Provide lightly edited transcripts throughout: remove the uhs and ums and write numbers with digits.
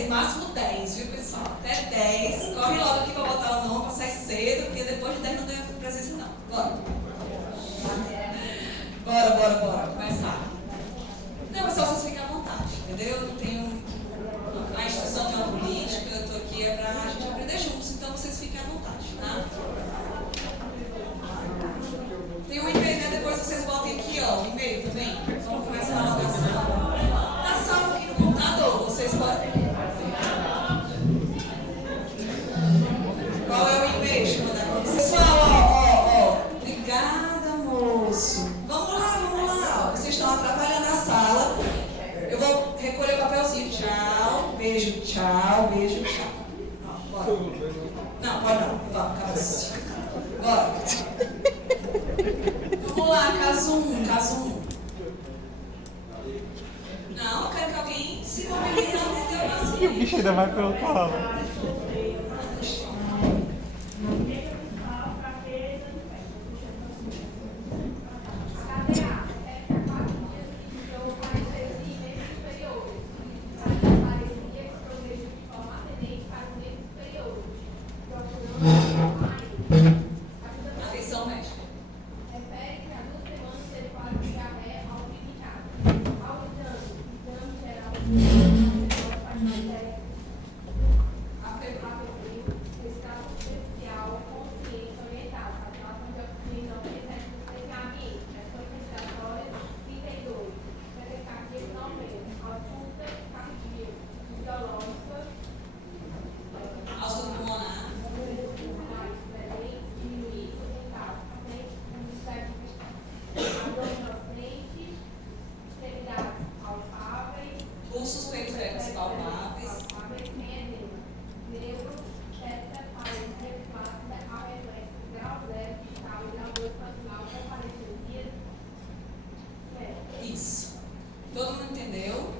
10, máximo 10, viu, pessoal? Até 10. Corre logo aqui para botar o nome, para sair cedo, porque depois de 10 não tem presença, não. Bora. Começar. Não, pessoal, vocês fiquem à vontade, entendeu? Eu não tenho... A instituição tem uma política, eu estou aqui é para a gente aprender juntos, então vocês fiquem à vontade, tá? Tem um e-mail, né? Depois vocês botem aqui, ó, o e-mail, tá vendo? Vamos começar a logação. Tá salvo aqui no computador, vocês podem... Qual é o e-mail? Deixa eu mandar pra vocês. Pessoal, ó. Obrigada, moço. Vamos lá. Vocês estão atrapalhando a sala. Eu vou recolher o papelzinho. Tchau, beijo, tchau. Não, bora. Não, pode não. Vamos, acabou. Bora. Vamos lá, caso 1. Não, eu quero que alguém se mobilize a atender o paciente. E o bicho ainda vai pelo carro. Atenção, médica. Refere-se a 2 semanas de quadro de diarreia autoimitado. Ao exame geral a febril, estado superficial, consciente, orientado, saturação de oxigênio 97% em ambiente, pressões respiratórias 32, frequência cardíaca 90, ausculta cardíaca, fisiológica, Ausculta pulmonar. Pulsos periféricos palpáveis. Isso. Todo mundo entendeu?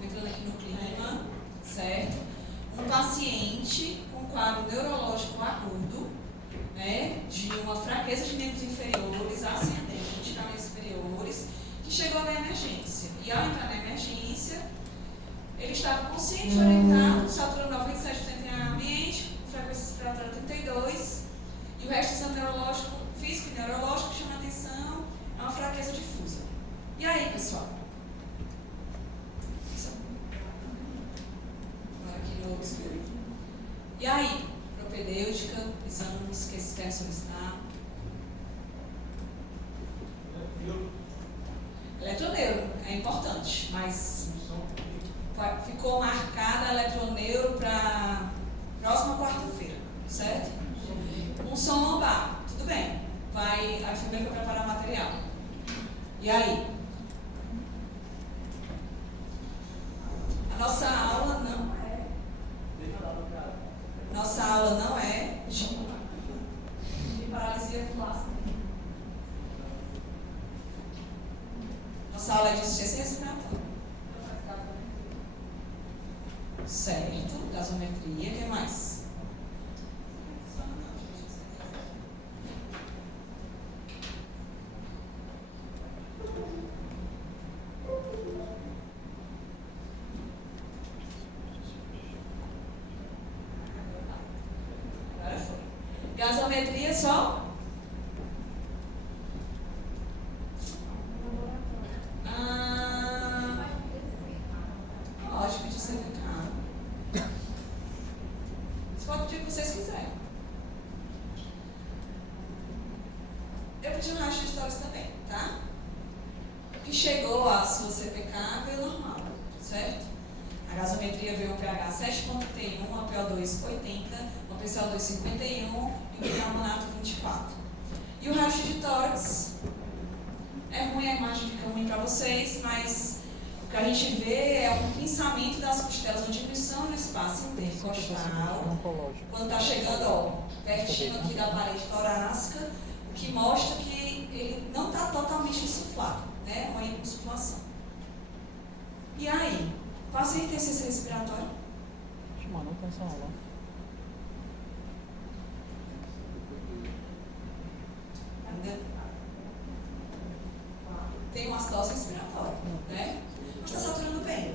Vamos entrando aqui no clima, certo? Um paciente com quadro neurológico agudo, né, de uma fraqueza de membros inferiores, ascendente para membros superiores, que chegou na emergência. E ao entrar na emergência, ele estava consciente, orientado, saturando 97% em ambiente, frequência respiratória 32, e o resto do exame neurológico, físico e neurológico, que chama a atenção, é uma fraqueza difusa. E aí, pessoal? Agora aqui no espelho. E aí? Propedêutica, exames que esses querem solicitar. Eletroneuro é importante, mas ficou marcada a eletroneuro para próxima quarta-feira, certo? Punção lombar, tudo bem. A enfermeira vai preparar material. E aí? A nossa aula não é de paralisia flácida. Nossa aula é de insuficiência respiratória. Certo, gasometria, o que mais? Agora foi. Gasometria só? Pode pedir CPK. Você pode pedir o que vocês quiserem. Eu pedi um raio de tórax também, tá? O que chegou a sua CPK veio normal, certo? A gasometria veio um pH 7,31, uma PO2 80, uma PCO2 51 e um bicarbonato 24. E o raio de tórax é ruim, a imagem fica ruim para vocês, mas o que a gente vê é um pinçamento das costelas, uma diminuição no espaço intercostal, quando está chegando, ó, pertinho aqui da parede torácica, o que mostra que ele não está totalmente insuflado, né? Uma insuflação. E aí? Paciente tem insuficiência respiratória? Chama não atenção lá. Tem uma acidose respiratória, né? Mas está saturando bem.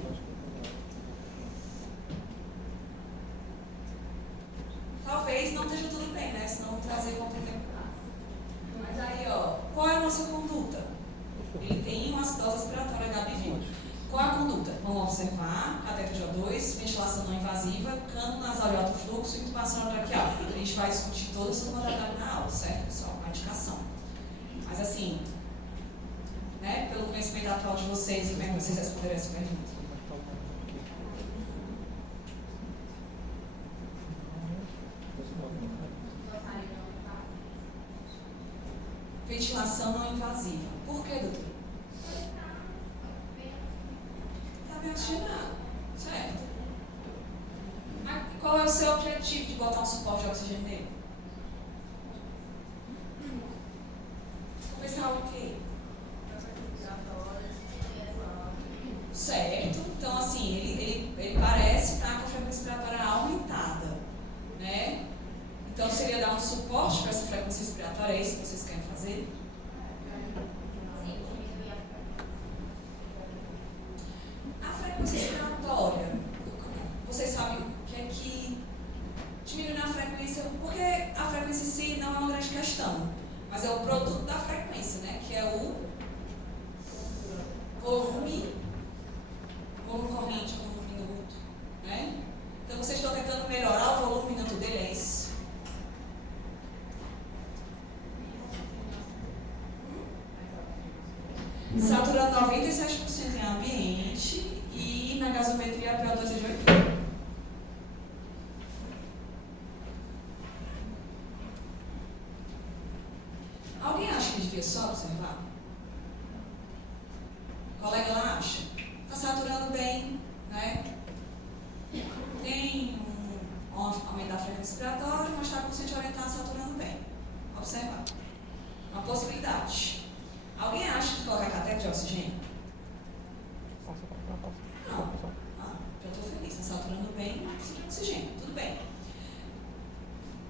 não esteja tudo bem, né? Senão vamos trazer comprimento. Mas aí, ó, qual é a nossa conduta? Ele tem uma acidose respiratória HB20. Qual é a conduta? Vamos observar, cateter de O2, ventilação não invasiva, cano nasal de alto fluxo e intubação traqueal. A gente vai discutir toda essa modalidade na aula, certo, pessoal? Com a indicação. Mas assim, né, pelo conhecimento atual de vocês, como é que vocês responderem essa pergunta? Ventilação não invasiva. Por que, doutor? Está bem oxigenado, certo? Mas qual é o seu objetivo de botar um suporte de oxigênio nele? Começar o quê? Certo. Então, assim, ele parece estar com a frequência respiratória aumentada, né? Então, seria dar um suporte para essa frequência respiratória, é isso que vocês querem fazer? A frequência respiratória, vocês sabem o que é que diminuir a frequência, porque a frequência em si não é uma grande questão, mas é o produto da frequência, né? Que é o volume corrente, volume minuto, né? Então, vocês estão tentando melhorar o volume minuto dele, é isso? Saturando 97% em ambiente e na gasometria a PO2 é de 80. Alguém acha que devia só observar? O colega lá acha. Está saturando bem, né? Tem um aumento da frequência respiratória, mas está consciente orientado saturando bem. Observar. Uma possibilidade. Alguém acha que colocar cateter de oxigênio? Não. Já estou feliz. Está saturando bem, precisa de oxigênio. Tudo bem.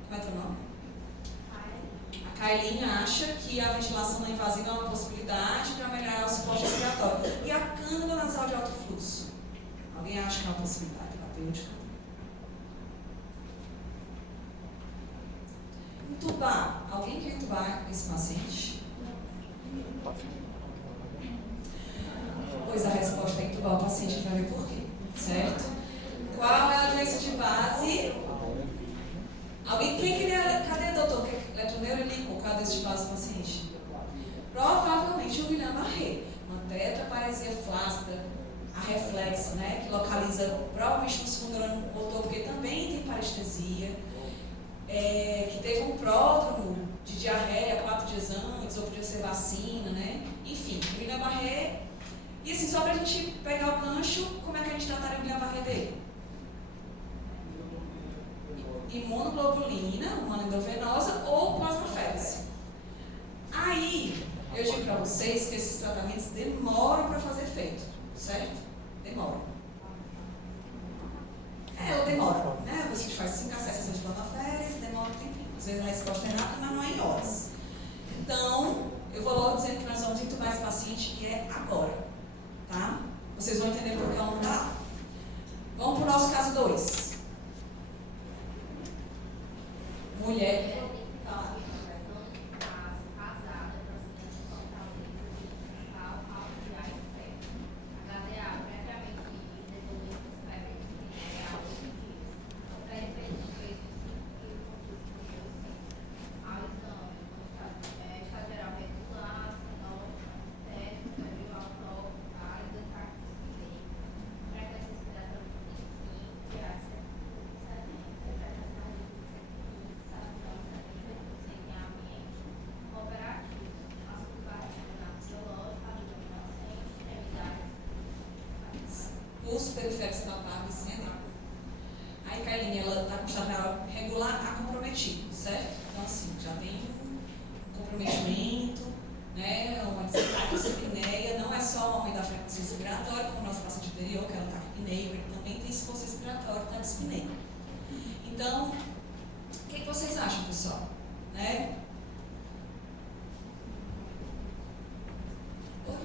Como é teu nome? A Kailinha acha que a ventilação não invasiva é uma possibilidade para melhorar o suporte respiratório. E a cânula nasal de alto fluxo? Alguém acha que é uma possibilidade terapêutica? Intubar. Alguém quer intubar esse paciente? Pois a resposta é intubar o paciente, a gente vai ver por quê, certo? Qual é a doença de base? Alguém tem que ler, cadê, doutor? Eletroneurolíquico, qual é a doença de base do paciente? Provavelmente o Guillain-Barré, uma tetraparesia flácida, a reflexo, né? Que localiza provavelmente no segundo neurônio motor, porque também tem parestesia, que teve um pródromo de diarreia 4 dias antes, ou podia ser vacina, né? Enfim, o Guillain-Barré. E assim, só para a gente pegar o gancho, como é que a gente trataria o Guillain-Barré dele? Imunoglobulina, uma endovenosa ou plasmaférese. Aí, eu digo para vocês que esses tratamentos demoram para fazer efeito, certo? Demoram. Ela demora, né? Você faz 5 a 6 sessões de plasmaférese, demora um tempinho. Às vezes a resposta é rápida, mas não é em horas. Então, eu vou logo dizendo que nós vamos intubar esse paciente e é agora, tá? Vocês vão entender por que ela não está. Vamos para o nosso caso 2. Mulher. Pulso periférico palpável e central. Aí, Kailinha, ela está com o estado regular a comprometido, certo? Então, assim, já tem um comprometimento, né? Uma dispneia, não é só o aumento da frequência respiratória, como o nosso paciente anterior, que era taquipneico, ele também tem esforço respiratório, está dispneico. Então, o que vocês acham, pessoal? Né?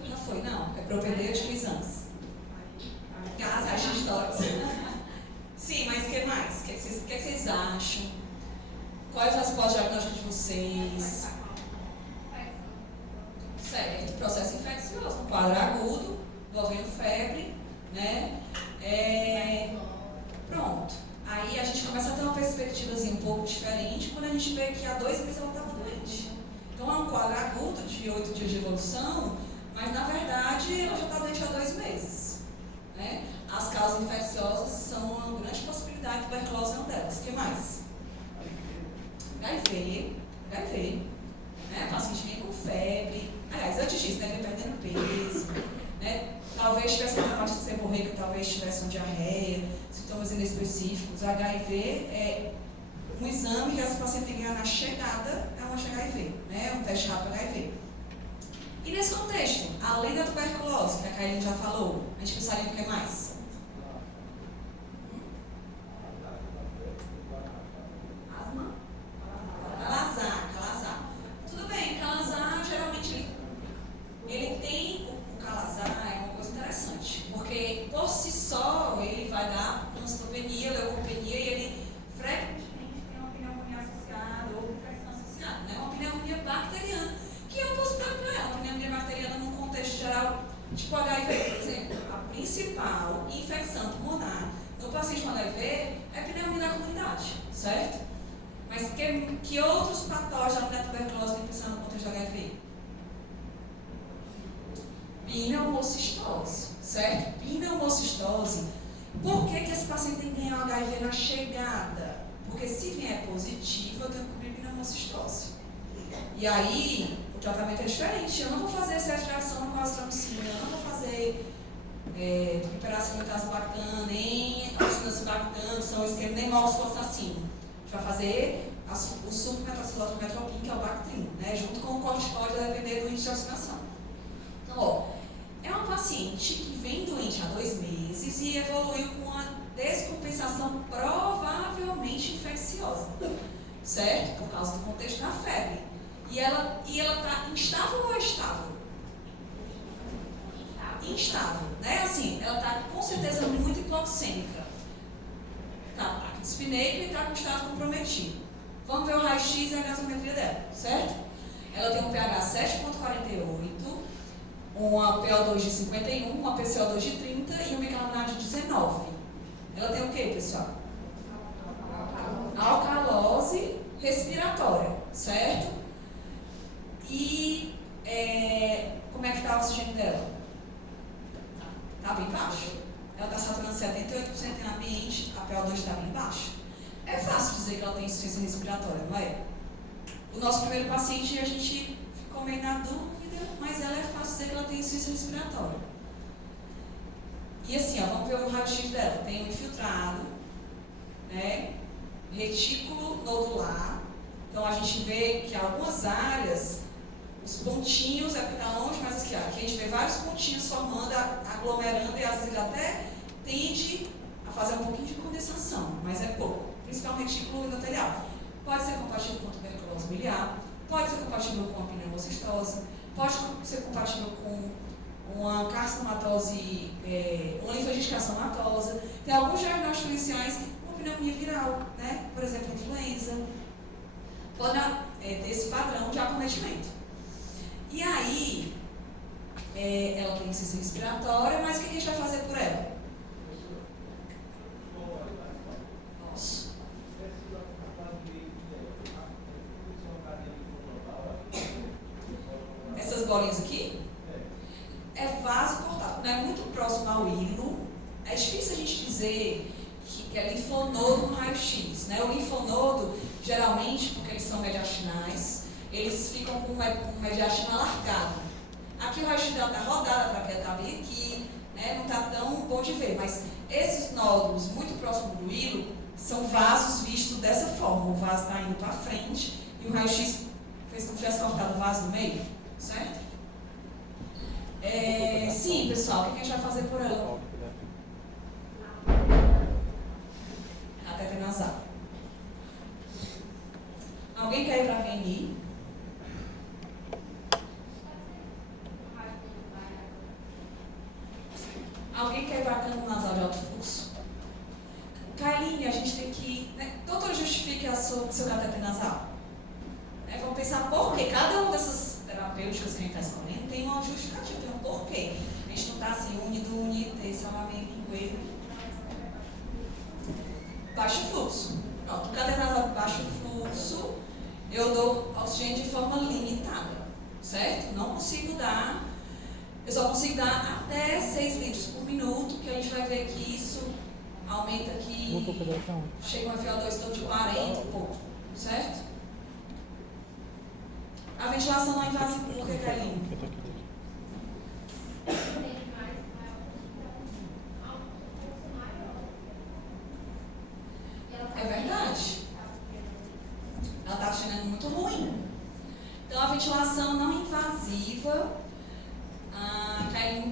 Já foi, não? É propedêutico e exames. As histórias. Sim, mas o que mais? O que vocês acham? vocês? Certo, processo infeccioso, um quadro agudo, envolvendo febre, né? Pronto. Aí a gente começa a ter uma perspectiva um pouco diferente quando a gente vê que há 2 meses ela estava doente. Então é um quadro agudo de 8 dias de evolução, mas na verdade ela já está doente há 2 meses. Né? As causas infecciosas são uma grande possibilidade, tuberculose é uma delas. O que mais? HIV, né? O paciente vinha com febre. Aliás, antes disso, né? Vinha perdendo peso, né? Talvez tivesse uma hepatite seborreica, talvez tivesse uma diarreia, sintomas inespecíficos. HIV é um exame que essa paciente tem que ganhar na chegada, é um HIV, né? Um teste rápido HIV. E nesse contexto, além da tuberculose, que a Kailin já falou, a gente pensaria no que mais? Asma? Calazar. Tudo bem, calazar geralmente ele tem, o calazar é uma coisa interessante, porque por si só ele vai dar panstopenia, leucopenia e ele frequentemente tem uma pneumonia associada ou infecção associada, né? Uma pneumonia bacteriana, que é uma possibilidade para ela, uma pneumonia bacteriana num contexto geral, tipo HIV, por exemplo. A principal infecção pulmonar no paciente com HIV é pneumonia da comunidade, certo? Mas que outros patógenos da tuberculose tem que pensar no contexto do HIV? Pneumocistose, certo? Pneumocistose. Por que esse paciente tem que ganhar o HIV na chegada? Porque se vier positivo, eu tenho que cobrir pneumocistose. E aí, o tratamento é diferente. Eu não vou fazer ceftriaxona com azitromicina, eu não vou fazer preparação de casobactam, nem oxidacilbactam, são esquema, nem moxifloxacino. A gente vai fazer o submetracilotropin, que é o Bactrim, né? Junto com o corticoide, a depender do índice de oxidação. Então, ó, é uma paciente que vem doente há 2 meses e evoluiu com uma descompensação provavelmente infecciosa, certo? Por causa do contexto da febre. E ela está instável ou estável? Instável, né? Assim, ela está com certeza muito hipoxêmica. Tá dispneica e está com estado comprometido. Vamos ver o raio-x e a gasometria dela, certo? Ela tem um pH 7,48, uma PO2 de 51, uma PCO2 de 30 e uma bicarbonato de 19. Ela tem o que, pessoal? Alcalose respiratória, certo? E como é que está o oxigênio dela? Está bem baixo. Ela está saturando 78% em ambiente, a PO2 está bem baixa. É fácil dizer que ela tem insuficiência respiratória, não é? O nosso primeiro paciente, a gente ficou meio na dúvida, mas ela é fácil dizer que ela tem insuficiência respiratória. E assim, ó, vamos ver o raio-x dela. Tem um infiltrado, né? Retículo nodular. Então a gente vê que algumas áreas, os pontinhos, é porque está longe, mas aqui a gente vê vários pontinhos formando, aglomerando, e às vezes ele até tende a fazer um pouquinho de condensação, mas é pouco, principalmente retículo endotelial. Pode ser compatível com tuberculose biliar, pode ser compatível com a pneumocistose, pode ser compatível com uma carcinomatose, uma linfangiocarcinomatosa. Tem alguns diagnósticos iniciais com pneumonia viral, né? Por exemplo, influenza. Pode ter esse padrão de acometimento. E aí, ela tem insuficiência respiratória, mas o que a gente vai fazer por ela? Nossa. Essas bolinhas aqui? É vaso cortado. Quando é muito próximo ao hilo, é difícil a gente dizer que é linfonodo no raio-x, né? O linfonodo, geralmente, porque eles são mediastinais, eles ficam com um mediastino alargado. Aqui o raio-x dela está rodado, a traqueia está bem aqui, né? Não está tão bom de ver, mas esses nódulos muito próximos do hilo são vasos vistos dessa forma. O vaso está indo para frente e o raio-x fez como se tivesse cortado o vaso no meio, certo? Sim, pessoal, o que a gente vai fazer por ela? Catéter nasal. Alguém quer ir para a VNI? Alguém quer ir para cano nasal de alto fluxo? Kailine, a gente tem que... Né? Doutor, justifique seu catéter nasal. pensar por quê. Cada uma dessas terapêuticas que a gente está escolhendo tem uma justificativa, tem um porquê. A gente não está assim, unido, salamento, lingueiro. Baixo fluxo. Pronto, cateterizado baixo fluxo, eu dou oxigênio de forma limitada, certo? Não consigo dar, eu só consigo dar até 6 litros por minuto, que a gente vai ver que isso aumenta aqui, chega um FO2 todo de 40 e pouco, certo? A ventilação não invasiva, por que, Carlinhos? É verdade. Ela está achando muito ruim. Então, a ventilação não invasiva,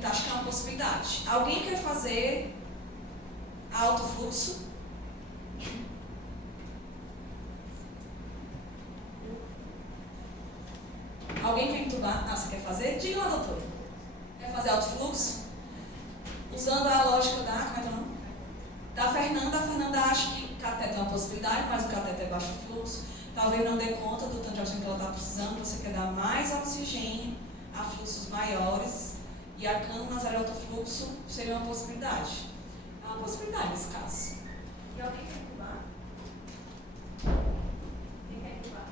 acho que é uma possibilidade. Alguém quer fazer alto fluxo? Alguém quer entubar? Você quer fazer? Diga lá, doutor. Quer fazer alto fluxo? Usando a lógica da Fernanda. A Fernanda acha que cateter é uma possibilidade, mas o cateter é baixo fluxo. Talvez não dê conta do tanto de oxigênio que ela está precisando. Você quer dar mais oxigênio a fluxos maiores. E a cano nasal alto fluxo seria uma possibilidade. É uma possibilidade nesse caso. E alguém quer entubar? Quem quer entubar?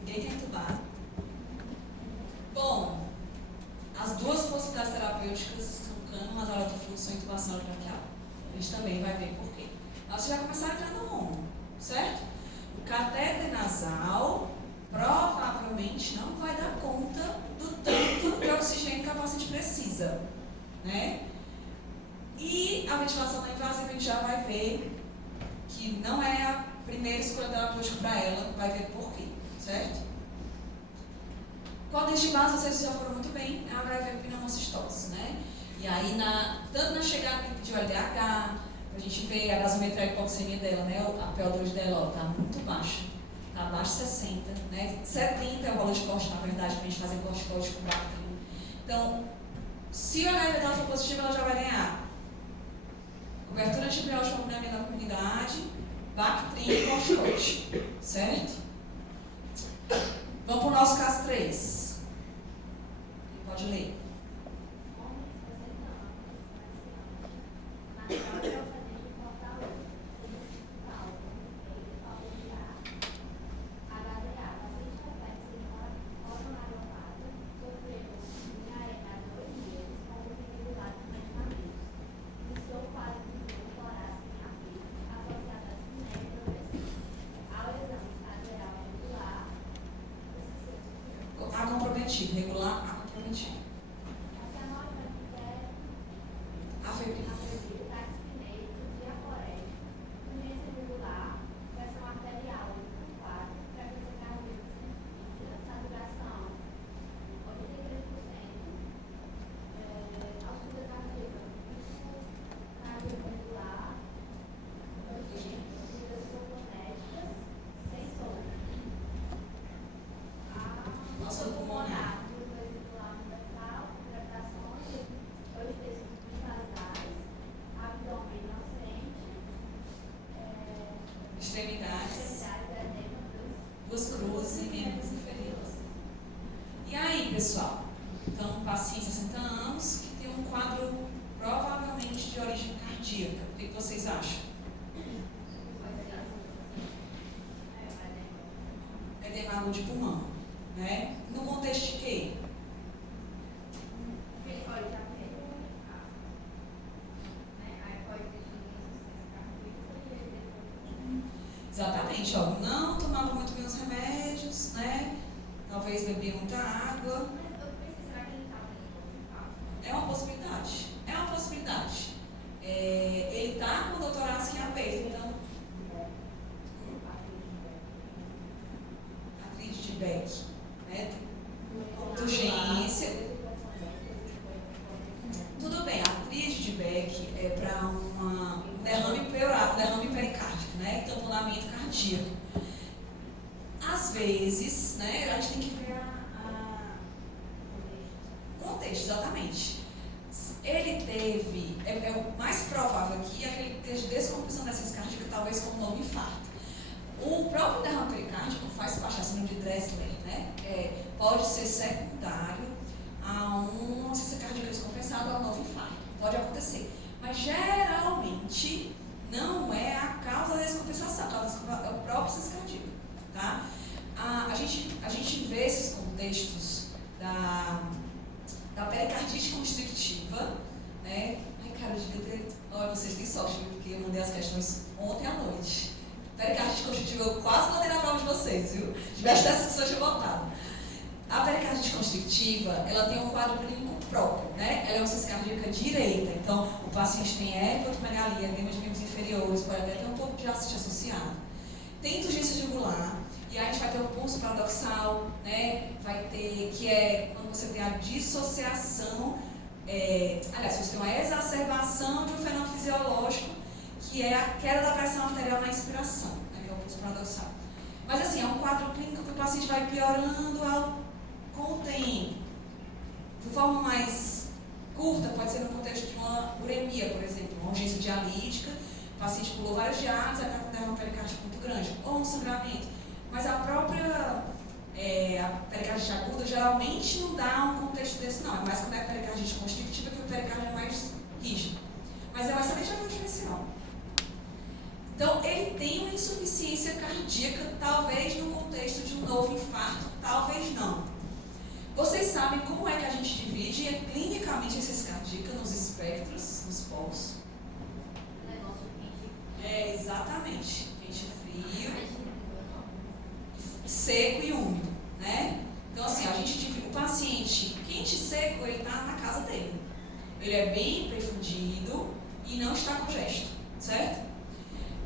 Ninguém quer entubar? Bom, as duas possibilidades terapêuticas são cano nasal alto fluxo ou intubação orotraqueal. A gente também vai ver por quê. Nós já começaram a entrar no rumo, certo? O catéter nasal provavelmente não vai dar conta do tanto de oxigênio que a paciente precisa, né? E a ventilação não invasiva a gente já vai ver que não é a primeira escolha terapêutica para ela, vai ver por quê, certo? Qual de base vocês já foram muito bem, é a HIV pneumocistose, né? E aí, tanto na chegada que pediu LDH, a gente vê a gasometria e a hipoxemia dela, né? A PO2 dela está muito baixa, está abaixo de 60, né? 70 é o valor de corte, na verdade, para a gente fazer corticoide com bactrim. Então, se o HIV dela for positivo, ela já vai ganhar cobertura antibiótica na comunidade, bactrim e corticoide, certo? Vamos para o nosso caso 3. Quem pode ler? Comprometido, regular a comprometido. A febril. Nossa pulmonar. Extremidades. Duas cruzes e membros inferiores. E aí, pessoal? Então, um paciente de 60 anos que tem um quadro provavelmente de origem cardíaca. O que vocês acham? Edema de pulmão, né? No contexto de quê? Exatamente, ó, não tomava muito bem os remédios, né? Talvez bebia muita água. É uma possibilidade. É uma possibilidade. Ele está com o doutorado em aberto, então. Artrite de Beck, né? Urgência. Tudo bem, a artrite de Beck é para um derrame pericárdico, né? Tamponamento cardíaco. Às vezes, né, a gente tem que ver o contexto, exatamente. ele teve, é o mais provável aqui, aquele de descompressão dessa cardíaca, talvez com um novo infarto. O próprio derrame pericárdico faz parte da síndrome de Dressler, né? Pode ser secundário a uma insuficiência cardíaca descompensada ou a um novo infarto. Pode acontecer. Mas geralmente não é a causa da descompensação, a causa é o próprio insuficiência cardíaca, tá? A gente vê esses contextos da pericardite constrictiva, né? Ai, cara, eu devia ter... Olha, vocês têm sorte, porque eu mandei as questões ontem à noite. Pericardite constrictiva, eu quase botei na prova de vocês, viu? Se tivesse dessas pessoas, eu tinha botado. A pericardite constrictiva, ela tem um quadro clínico próprio, né? Ela é uma insuficiência cardíaca direita, então o paciente tem hepatomegalia, edema de membros inferiores, pode até ter um pouco de ascite associado. Tem turgência jugular, e aí a gente vai ter o pulso paradoxal, né? Vai ter, que é quando você tem a dissociação, aliás, você tem uma exacerbação de um fenômeno fisiológico, que é a queda da pressão arterial na inspiração, né? Que é o pulso paradoxal. Mas assim, é um quadro clínico que o paciente vai piorando com o tempo. De forma mais curta, pode ser no contexto de uma uremia, por exemplo, uma urgência dialítica, o paciente pulou várias diálise, aí está com derrame pericárdico muito grande, ou um sangramento. Mas a própria pericardite aguda geralmente não dá um contexto desse, não. É mais quando é pericardite constrictiva que o pericárdio é mais rígido. Mas é um excelente agulha diferencial. Então, ele tem uma insuficiência cardíaca, talvez no contexto de um novo infarto, talvez não. Vocês sabem como é que a gente divide clinicamente essa cardíaca nos espectros, nos polos? Exatamente. Quente e frio, seco e úmido, né? Então, assim, a gente divide o paciente quente e seco, ele está na casa dele. Ele é bem perfundido e não está congesto, certo?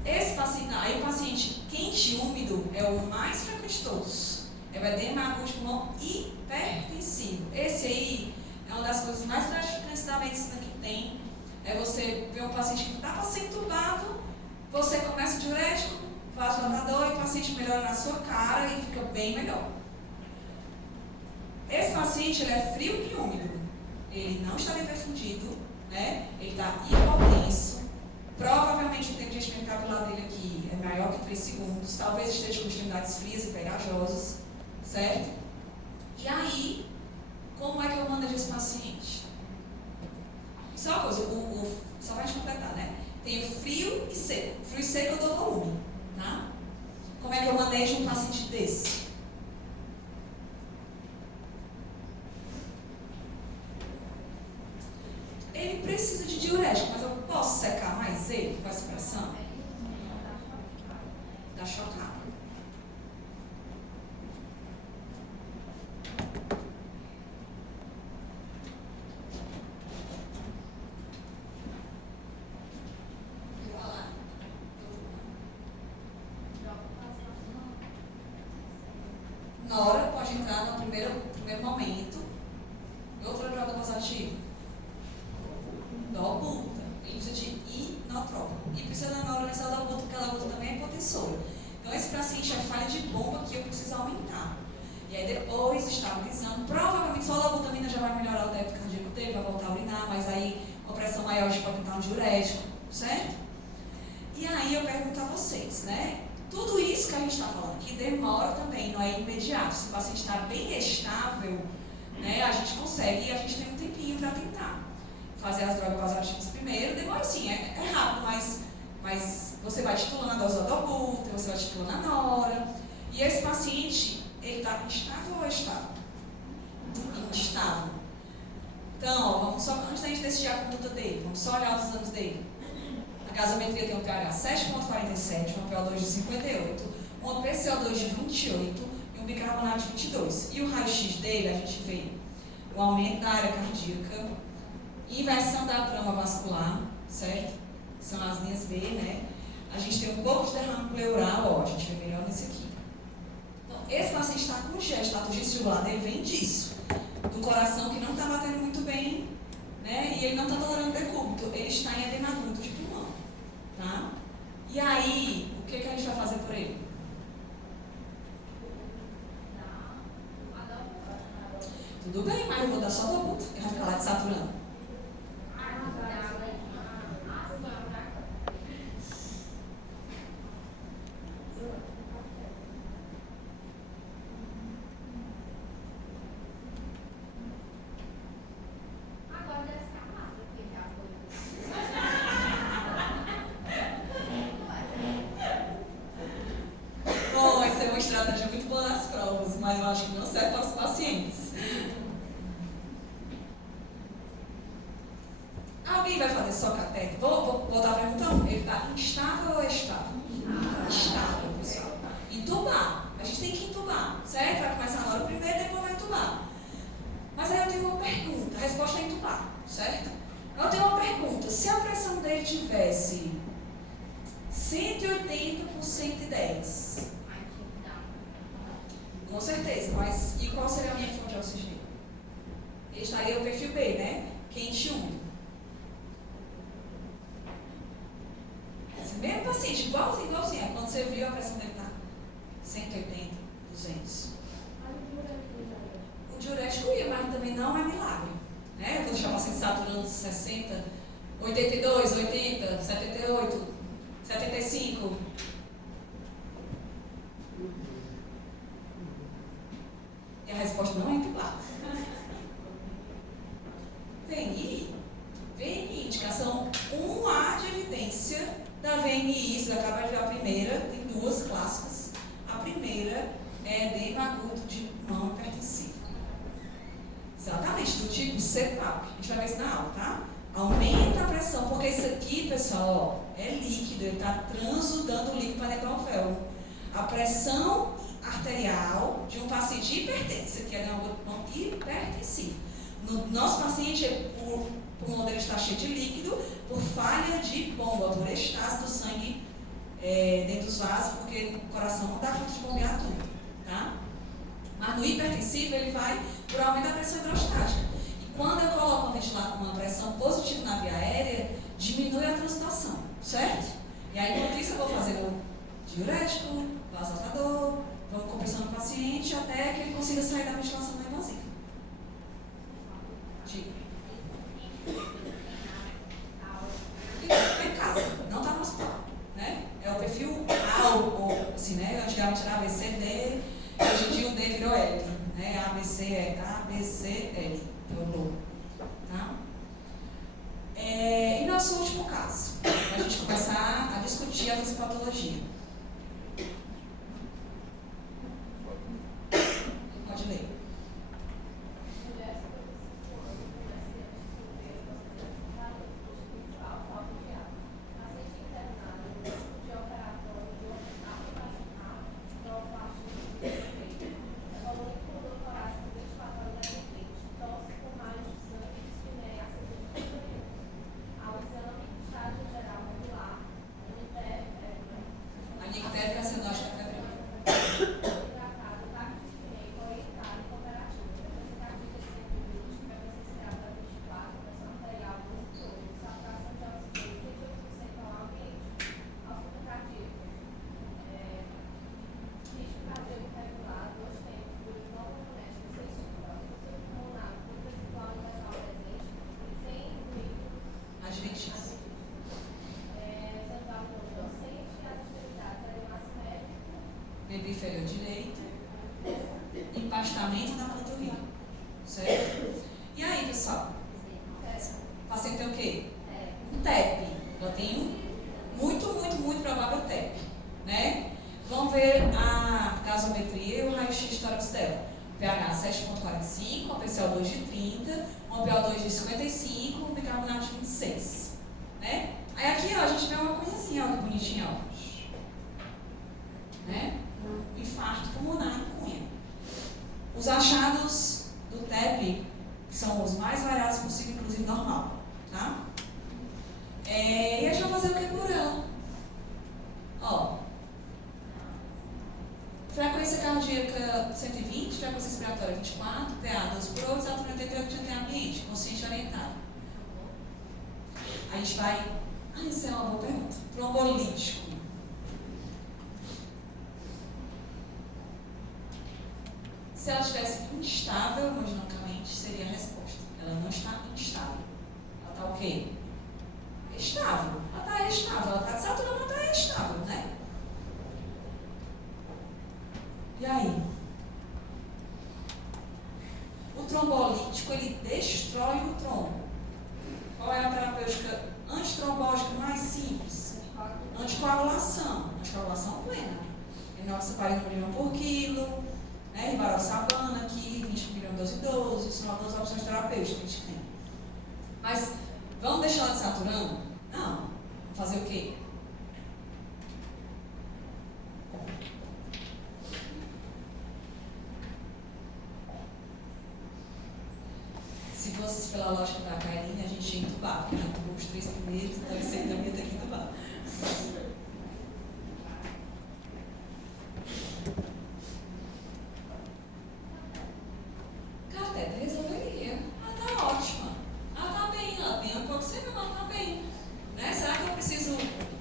Esse paciente, aí o paciente quente e úmido é o mais frequente de todos. É o edema agudo de pulmão hipertensivo. Esse aí é uma das coisas mais gratificantes da medicina que tem. É você ver um paciente que está para ser entubado, você começa o diurético, vasodilatador, e o paciente melhora na sua cara e fica bem melhor. Esse paciente, ele é frio e úmido. Ele não está bem perfundido, né? Ele está hipotenso. Provavelmente o tempo de enchimento capilar dele aqui é maior que 3 segundos. Talvez esteja com extremidades frias e pegajosas, certo? E aí, como é que eu manejo esse paciente? Isso é uma coisa, só para gente completar, né? Tem o frio e seco. Frio e seco eu dou volume, tá? Como é que eu manejo um paciente desse? Ele precisa de diurético, mas eu posso secar mais ele com essa pressão? Dá chocada. Nora pode entrar no primeiro momento. Outra droga vasoativa. Dobuta. Ele precisa de inotrópico. E precisa da nora nessa dobuta, porque a dobuta também é hipotensora. Então esse paciente é falha de bomba que eu preciso aumentar. E aí depois, estabilizando, provavelmente só a dobutamina já vai melhorar o débito cardíaco dele, vai voltar a urinar, mas aí com pressão maior a gente pode tentar um diurético, certo? E aí eu pergunto a vocês, né? Tudo isso que a gente está falando aqui demora também, não é imediato. Se o paciente está bem estável, né, a gente consegue e a gente tem um tempinho para tentar fazer as drogas vasoativas primeiro. Demora sim, é rápido, mas você vai titulando a dose da dobuta, você vai titulando a nora. E esse paciente, ele está instável ou estável? Instável. Então, ó, vamos só, antes da gente decidir a conduta dele, vamos só olhar os exames dele. A gasometria tem um pH 7,47, um PO2 de 58, um PCO2 de 28 e um bicarbonato de 22. E o raio-x dele, a gente vê o aumento da área cardíaca, inversão da trama vascular, certo? São as linhas B, né? A gente tem um pouco de derrame pleural, ó, a gente vê melhor nesse aqui. Então, esse paciente está com gesto, a turgência jugular dele vem disso, do coração que não está batendo muito bem, né? E ele não está tolerando decúbito, ele está em edema agudo de pulmão, tá? E aí, o que a gente vai fazer por ele? Tudo bem, mas eu vou dar só dobuta, ele vai ficar lá desaturando. alguém vai fazer só catéter? Vou voltar a pergunta 1. Ele está instável ou estável? Estável, pessoal. Entubar. A gente tem que entubar, certo? Vai começar agora o primeiro, depois vai entubar. Mas aí eu tenho uma pergunta. A resposta é entubar, certo? Eu tenho uma pergunta. Se a pressão dele tivesse 180 por 110, com certeza, mas e qual seria a minha fonte de oxigênio? Ele estaria o perfil B, né? Quente e úmido. Esse mesmo paciente, igualzinho. Quando você viu a pressão dele tá 180, 200. O diurético ia, mas também não é milagre. Né? Eu vou deixar o paciente saturando 60, 82, 80, 78, 75. E a resposta não é entubar. VNI, indicação 1A de evidência da VNI. Você acaba de ver a primeira, tem duas clássicas. A primeira é edema agudo de pulmão hipertensivo. Exatamente, do tipo CPAP. A gente vai ver isso na aula, tá? Aumenta a pressão, porque isso aqui, pessoal, ó, é líquido, ele está transudando o líquido para dentro do alvéolo. A pressão arterial de um paciente hipertenso, que é edema agudo de pulmão hipertensivo. No nosso paciente, o pulmão dele está cheio de líquido por falha de bomba, por estase do sangue dentro dos vasos, porque o coração não dá conta de bombear tudo, tá? Mas no hipertensivo, ele vai por aumento da pressão hidrostática. E quando eu coloco um ventilador com uma pressão positiva na via aérea, diminui a transudação, certo? E aí, enquanto isso, eu vou fazer o diurético, vasodilatador, vamos compressando o paciente até que ele consiga sair da ventilação não invasiva. É em casa, não está no hospital, né? É o perfil A, ou assim, né? Antigamente era ABCD, hoje em dia o D virou L, né? ABCL, que é o logo, tá? E nosso último caso, para a gente começar a discutir a fisiopatologia. Pode ler. Bebê inferior direito, empastamento na panturrilha, certo? E aí, pessoal? O paciente tem o quê? Um TEP. Eu tenho muito provável TEP, né? Vamos ver a gasometria e o raio-x de tórax dela. pH 7,45, uma PCO2 de 30, uma PO2 de 55, um bicarbonato de 26, né? Aí aqui, ó, a gente vê uma coisinha, ó, que bonitinha, ó. Né? Infarto pulmonar em cunha. Os achados do TEP são os mais variados possível, inclusive normal, tá? E a gente vai fazer o que por ela? Ó, frequência cardíaca 120, frequência respiratória 24, PA 12 por 8, altura 88 de ambiente, consciente orientado. A gente vai... isso é uma boa pergunta. Trombolítico. Se ela estivesse instável hemodinamicamente, seria a resposta. Ela não está instável. Ela está o quê? Estável. Ela está estável. Ela está desaturando, ela está estável, né? E aí? O trombolítico, ele destrói o trombo. Qual é a terapêutica antitrombótica mais simples? Anticoagulação. Anticoagulação plena. Enoxaparina por quilo. Rivaroxabana aqui, 20 mg dose 12, são algumas opções terapêuticas que a gente tem. Mas Vamos deixar ela desaturando? Não. Vamos fazer o quê? Se fosse pela lógica da Kailine, a gente ia entubar, porque ela entubou os 3 primeiros, então esse ainda ia ter que entubar. Catéter resolveria. Ela tá ótima. Ela tá bem, ela tem hipoxemia, mas ela tá bem. Né? Será que eu preciso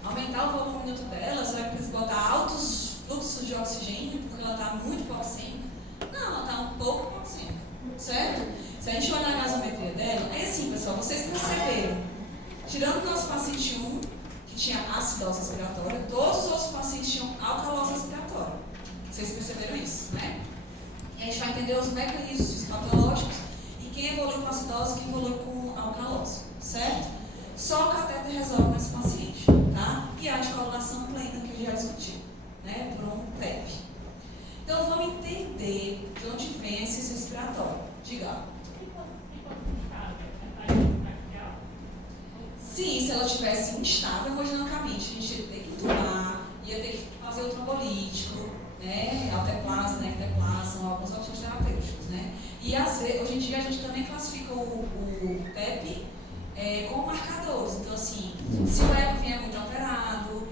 aumentar o volume minuto dela? Será que eu preciso botar altos fluxos de oxigênio porque ela está muito hipoxêmica? Não, ela está um pouco hipoxêmica, certo? Se a gente olhar a gasometria dela, é assim, pessoal, vocês perceberam, tirando o nosso paciente 1, que tinha acidose respiratória, todos os outros pacientes tinham alcalose respiratória. Vocês perceberam isso, né? E a gente vai entender os mecanismos patológicos e quem evolui com acidose e quem evolui com alcalose, certo? Só o catéter resolve nesse paciente, tá? E a anticoagulação plena que já discutiu, né? Por um PEP. Então vamos entender de onde vem esse respiratório. Diga. Sim, se ela estivesse instável hemodinamicamente, a gente ia ter que entubar, ia ter que fazer o trombolítico, né? Alteplase, necteplasma, são algumas opções terapêuticas, né? E às vezes, hoje em dia a gente também classifica o PEP com marcadores. Então, assim, se o eco vier muito alterado,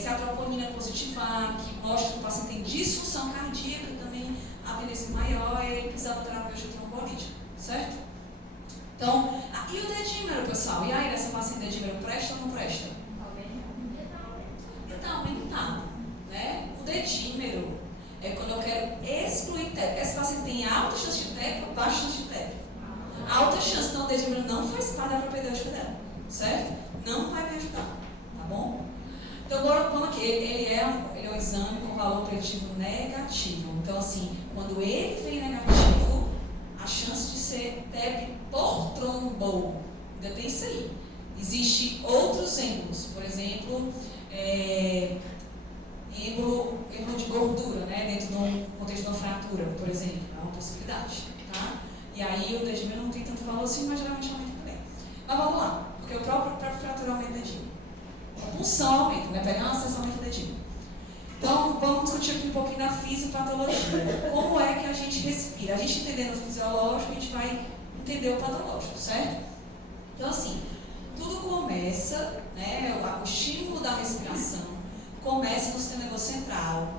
se a troponina positivar, que mostra que o paciente tem disfunção cardíaca, também a tendência maior é ele precisar de terapêutica trombolítica, certo? Então, e o dedímero, pessoal? E aí, essa paciente dedímero presta ou não presta? Está aumentado, né? O dedímero é quando eu quero excluir TEP. Esse paciente tem alta chance de TEP ou baixa chance de TEP? Alta chance, então o dedímero não faz parte da propedêutica dela, certo? Não vai me ajudar, tá bom? Então, agora, vamos aqui, ele é um exame com valor preditivo negativo. Então, assim, quando ele vem negativo, a chance de ser TEP por trombo, ainda tem isso aí. Existem outros êmbolos, por exemplo, êmbolo de gordura, né, dentro de um contexto de uma fratura, por exemplo, é uma possibilidade, tá? E aí o dedímero não tem tanto valor assim, mas geralmente aumenta também. Mas vamos lá, porque o próprio fratura aumenta o dedímero. A punção aumenta, né? Pegar uma sessão aumenta o dedímero. Então, vamos discutir aqui um pouquinho da fisiopatologia. Como é que a gente respira? A gente entendendo o fisiológico, a gente vai entender o patológico, certo? Então, assim, tudo começa, né? O estímulo da respiração começa no sistema nervoso central,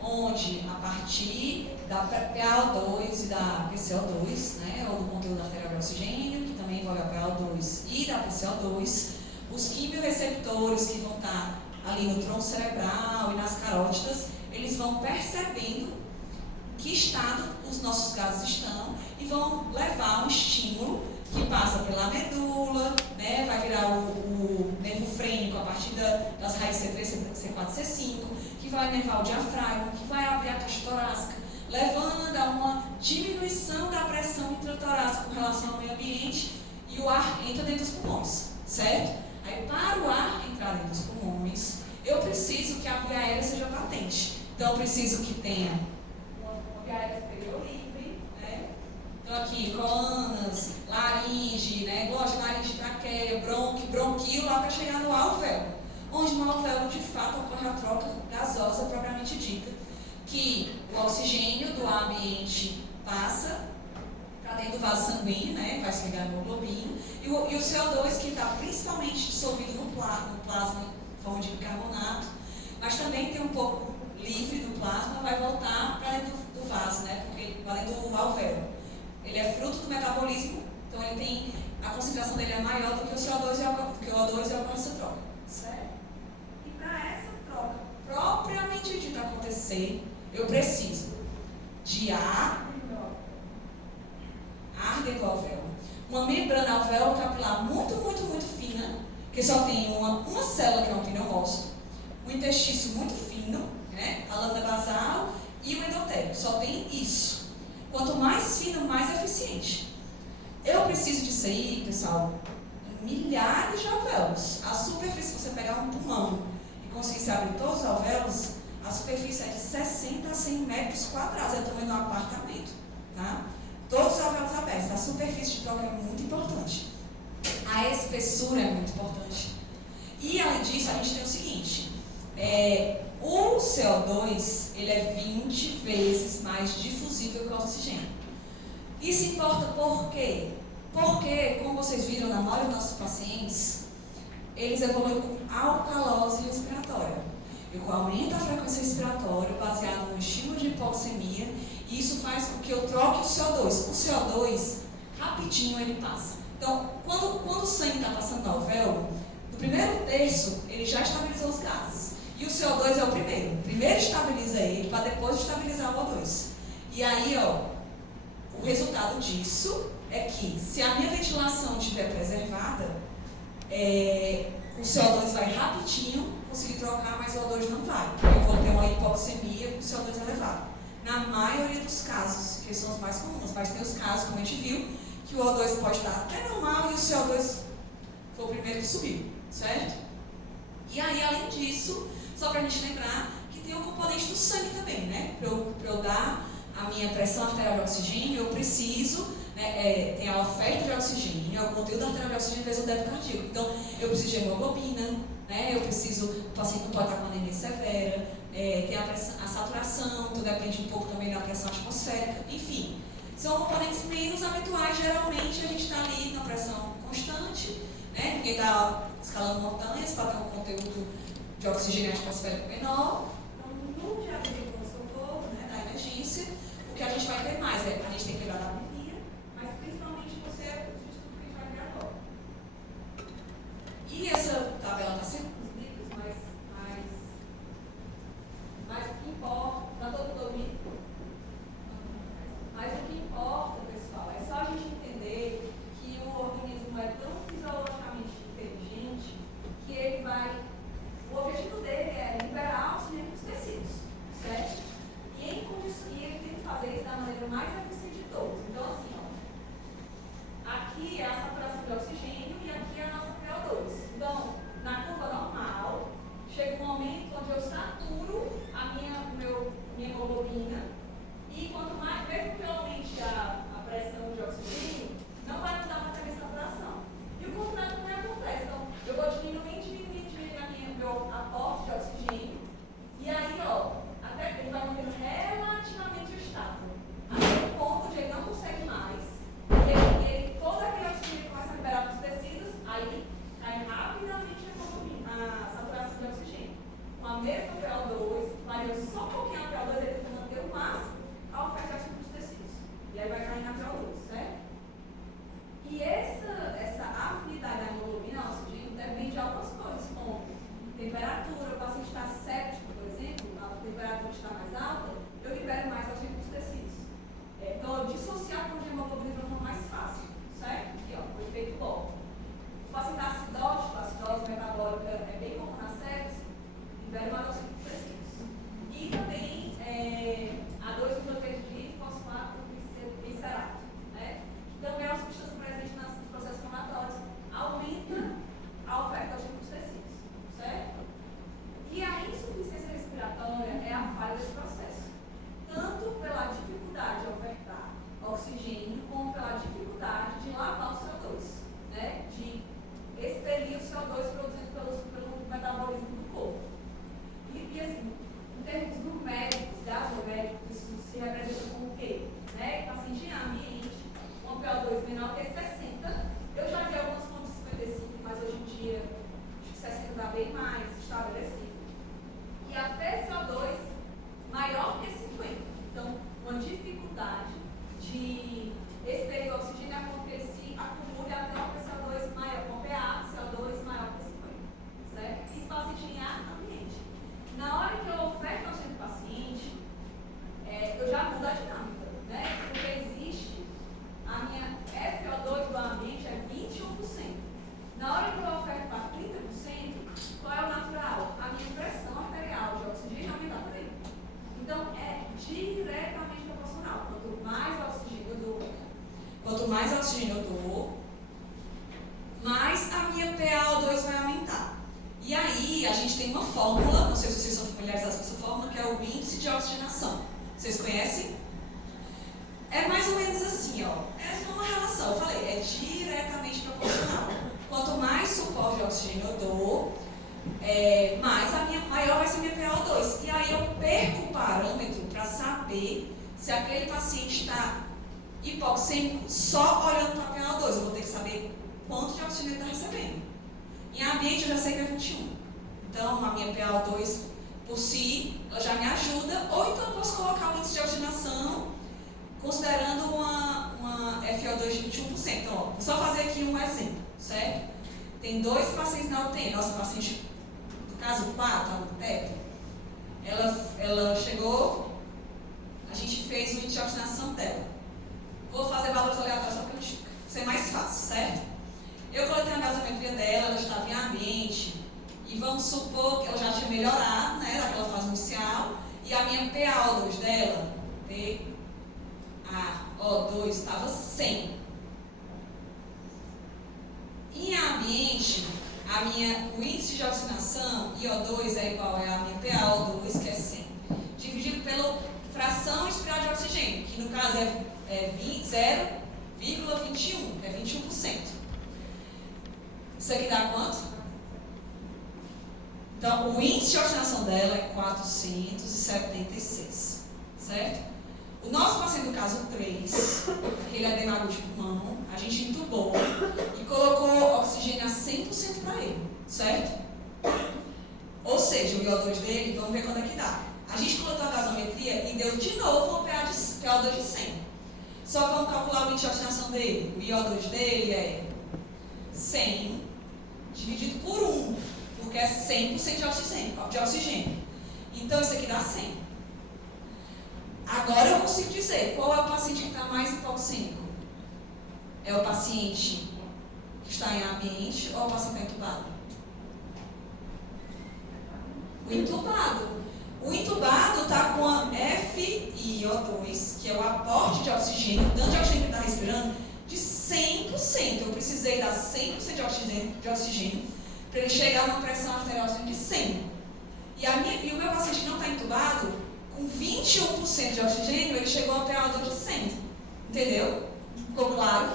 onde, a partir da PaO2 e da PCO2, né? Ou do conteúdo arterial de oxigênio, que também envolve a PaO2 e da PCO2, os quimiorreceptores que vão estar ali no tronco cerebral e nas carótidas, eles vão percebendo em que estado os nossos gases estão e vão levar um estímulo que passa pela medula, né, vai virar o nervo frênico a partir das raízes C3, C4, C5, que vai inervar o diafragma, que vai abrir a caixa torácica, levando a uma diminuição da pressão intratorácica com relação ao meio ambiente e o ar entra dentro dos pulmões, certo? Aí, para o ar entrar dentro dos pulmões, eu preciso que a via aérea seja patente. Então, eu preciso que tenha uma via aérea superior livre, né? Então, aqui, colanas, laringe, né? Glote, laringe, traqueia, bronquíolo, lá para chegar no alvéolo. Onde no alvéolo, de fato, ocorre a troca gasosa propriamente dita, que o oxigênio do ar ambiente passa para dentro do vaso sanguíneo, né, vai se ligar no globino, e o CO2 que está principalmente dissolvido no plasma em forma de bicarbonato, mas também tem um pouco livre do plasma, vai voltar para dentro do vaso, né, porque vai dentro do alvéolo. Ele é fruto do metabolismo, então ele tem, a concentração dele é maior do que o CO2 e o O2 e ocorre essa troca. Certo? E para essa troca propriamente dita acontecer, eu preciso de ar dentro do alvéolo, uma membrana alvéolo capilar muito, muito, muito fina, que só tem uma célula que é um pneumócito, um interstício muito fino, né, a lâmina basal e o endotélio, só tem isso. Quanto mais fino, mais eficiente. Eu preciso disso aí, pessoal, em milhares de alvéolos. A superfície, se você pegar um pulmão e conseguir abrir todos os alvéolos, a superfície é de 60 a 100 metros quadrados, é o tamanho de um apartamento, tá? Todos os alvéolos abertos, a superfície de troca é muito importante. A espessura é muito importante. E, além disso, a gente tem o seguinte, o CO2, ele é 20 vezes mais difusível que o oxigênio. Isso importa por quê? Porque, como vocês viram na maioria dos nossos pacientes, eles evoluem com alcalose respiratória. E o qual aumenta a frequência respiratória, baseado no estímulo de hipoxemia, e isso faz com que eu troque o CO2. O CO2, rapidinho ele passa. Então, quando o sangue está passando no alvéolo, no primeiro terço, ele já estabilizou os gases. E o CO2 é o primeiro. Primeiro estabiliza ele, para depois estabilizar o O2. E aí, o resultado disso é que, se a minha ventilação estiver preservada, o CO2 vai rapidinho conseguir trocar, mas o O2 não vai. Eu vou ter uma hipoxemia com o CO2 elevado. Na maioria dos casos, que são os mais comuns, mas tem os casos, como a gente viu, que o O2 pode estar até normal e o CO2 foi o primeiro que subiu, certo? E aí, além disso, só para a gente lembrar que tem o componente do sangue também, né? Para eu dar a minha pressão arterial de oxigênio, eu preciso, tem a oferta de oxigênio, o conteúdo arterial de oxigênio vezes o débito cardíaco. Então, eu preciso de hemoglobina, né? O paciente não pode estar com anemia severa, tem a saturação, então depende um pouco também da pressão atmosférica, enfim. São componentes menos habituais, geralmente a gente está ali na pressão constante, né? Ninguém está escalando montanhas para ter um conteúdo de oxigênio atmosférico menor. Então, no dia a dia do socorro, né, da emergência, o que a gente vai ter mais a gente tem que lembrar da anemia, mas principalmente você o estudo que a gente vai ver agora. E essa tabela está sempre com os livros, mas o que importa, está todo mundo ouvindo? Mas o que importa, pessoal, é só a gente entender que o organismo é tão fisiologicamente inteligente que ele vai. O objetivo dele é liberar oxigênio para os tecidos, certo? E ele tem que fazer isso da maneira mais eficiente de todos. Então, assim, aqui é a saturação de oxigênio e aqui é a nossa PO2. Então, na curva normal, chega um momento onde eu saturo a minha hemoglobina. E quanto mais, mesmo que eu aumente a pressão de oxigênio, não vai mudar muito a minha saturação. E o contrário também acontece. Então, eu vou diminuindo meu aporte de oxigênio. E aí, até ele vai mantendo relativamente estável. Até o ponto onde ele não consegue mais. E todo aquele oxigênio começa a liberar para os tecidos, aí cai rapidamente a saturação de oxigênio. Com a mesma PO2, variando só um pouquinho a PO2, ele tenta manter o máximo a oferta de oxigênio para os tecidos. E aí vai cair na PO2, certo? E essa afinidade da hemoglobina ao oxigênio depende de algumas coisas, como temperatura. O paciente está séptico, por exemplo, a temperatura está mais alta, eu libero mais oxigênio para os tecidos. Então, eu dissociar com a hemoglobina de uma forma mais fácil, certo? Aqui, o efeito Bohr. O paciente está acidótico, a acidose metabólica é bem comum na sepse, libero mais oxigênio para os tecidos. E também a 2,3 de fosfato glicerato, né? Também é uma substância presente nos processos inflamatórios, aumenta a oferta de oxigênio para os tecidos, certo? E a insuficiência respiratória é a falha desse processo, tanto pela dificuldade de ofertar oxigênio, como pela dificuldade de lavar o CO2, né? De expelir o CO2 produzido pelo metabolismo do corpo. E assim, em termos numéricos, gasométricos, isso se representa como o quê? Né? O paciente em ambiente, uma PO2 menor que 60, eu já vi algumas fontes de 55, mas hoje em dia, acho que 60 está bem mais estabelecido. E até CO2 maior que 50. Então, uma dificuldade de expelir o oxigênio é porque se acumule até uma CO2 maior, com PA, CO2 maior que 50. Certo? Isso paciente em ambiente. Na hora que eu oferto oxigênio para o paciente, eu já mudo a dinâmica, né? Porque existe, a minha FO2 do ambiente é 21%. Na hora que eu oferto para 30%, qual é o natural? A minha pressão arterial de oxigênio aumentar também. Então, é diretamente proporcional. Quanto mais oxigênio eu dou, mais a minha PaO2 vai aumentar. E aí, a gente tem uma fórmula, não sei se vocês são familiarizados com essa fórmula, que é o índice de oxigenação. Vocês conhecem? É mais ou menos assim, É só uma relação. Eu falei, é diretamente proporcional. oxigênio eu dou, mas a minha maior vai ser a minha PaO2. E aí eu perco o parâmetro para saber se aquele paciente está hipoxêmico só olhando para a PaO2. Eu vou ter que saber quanto de oxigênio ele está recebendo. Em ambiente eu já sei que é 21. Então a minha PaO2 por si, ela já me ajuda. Ou então eu posso colocar o índice de oxigenação considerando uma FO2 de 21%. Então, ó, vou só fazer aqui um exemplo, certo? Tem 2 pacientes na UTI. Nossa paciente, no caso 4, a UTEP, ela chegou, a gente fez o índice de oxigenação dela. Vou fazer valores aleatórios só para ser mais fácil, certo? Eu coletei a gasometria dela, ela estava em ambiente, e vamos supor que ela já tinha melhorado, né, daquela fase inicial, e a minha PaO2 dela, PaO2 estava 100. Em ambiente, o índice de oxigenação, IO2 é igual a minha PaO2, que é 100, dividido pela fração inspirada de oxigênio, que no caso é 0,21, que é 21%. Isso aqui dá quanto? Então, o índice de oxigenação dela é 476, certo? O nosso paciente do caso 3, aquele edema de pulmão, a gente entubou e colocou oxigênio a 100% para ele, certo? Ou seja, o IO2 dele, vamos ver quando é que dá. A gente coletou a gasometria e deu de novo uma PaO2 de 100. Só que vamos calcular o índice de oxigenação dele. O IO2 dele é 100 dividido por 1, porque é 100% de oxigênio. Então, isso aqui dá 100. Agora eu consigo dizer qual é o paciente que está mais hipoxêmico. É o paciente que está em ambiente ou o paciente que está entubado? O entubado. O entubado está com a FiO2, que é o aporte de oxigênio, tanto de oxigênio que ele está respirando, de 100%. Eu precisei dar 100% de oxigênio para ele chegar a uma pressão arterial de 100. E o meu paciente que não está entubado, com 21% de oxigênio, ele chegou a PaO2 de 100. Entendeu? Ficou claro?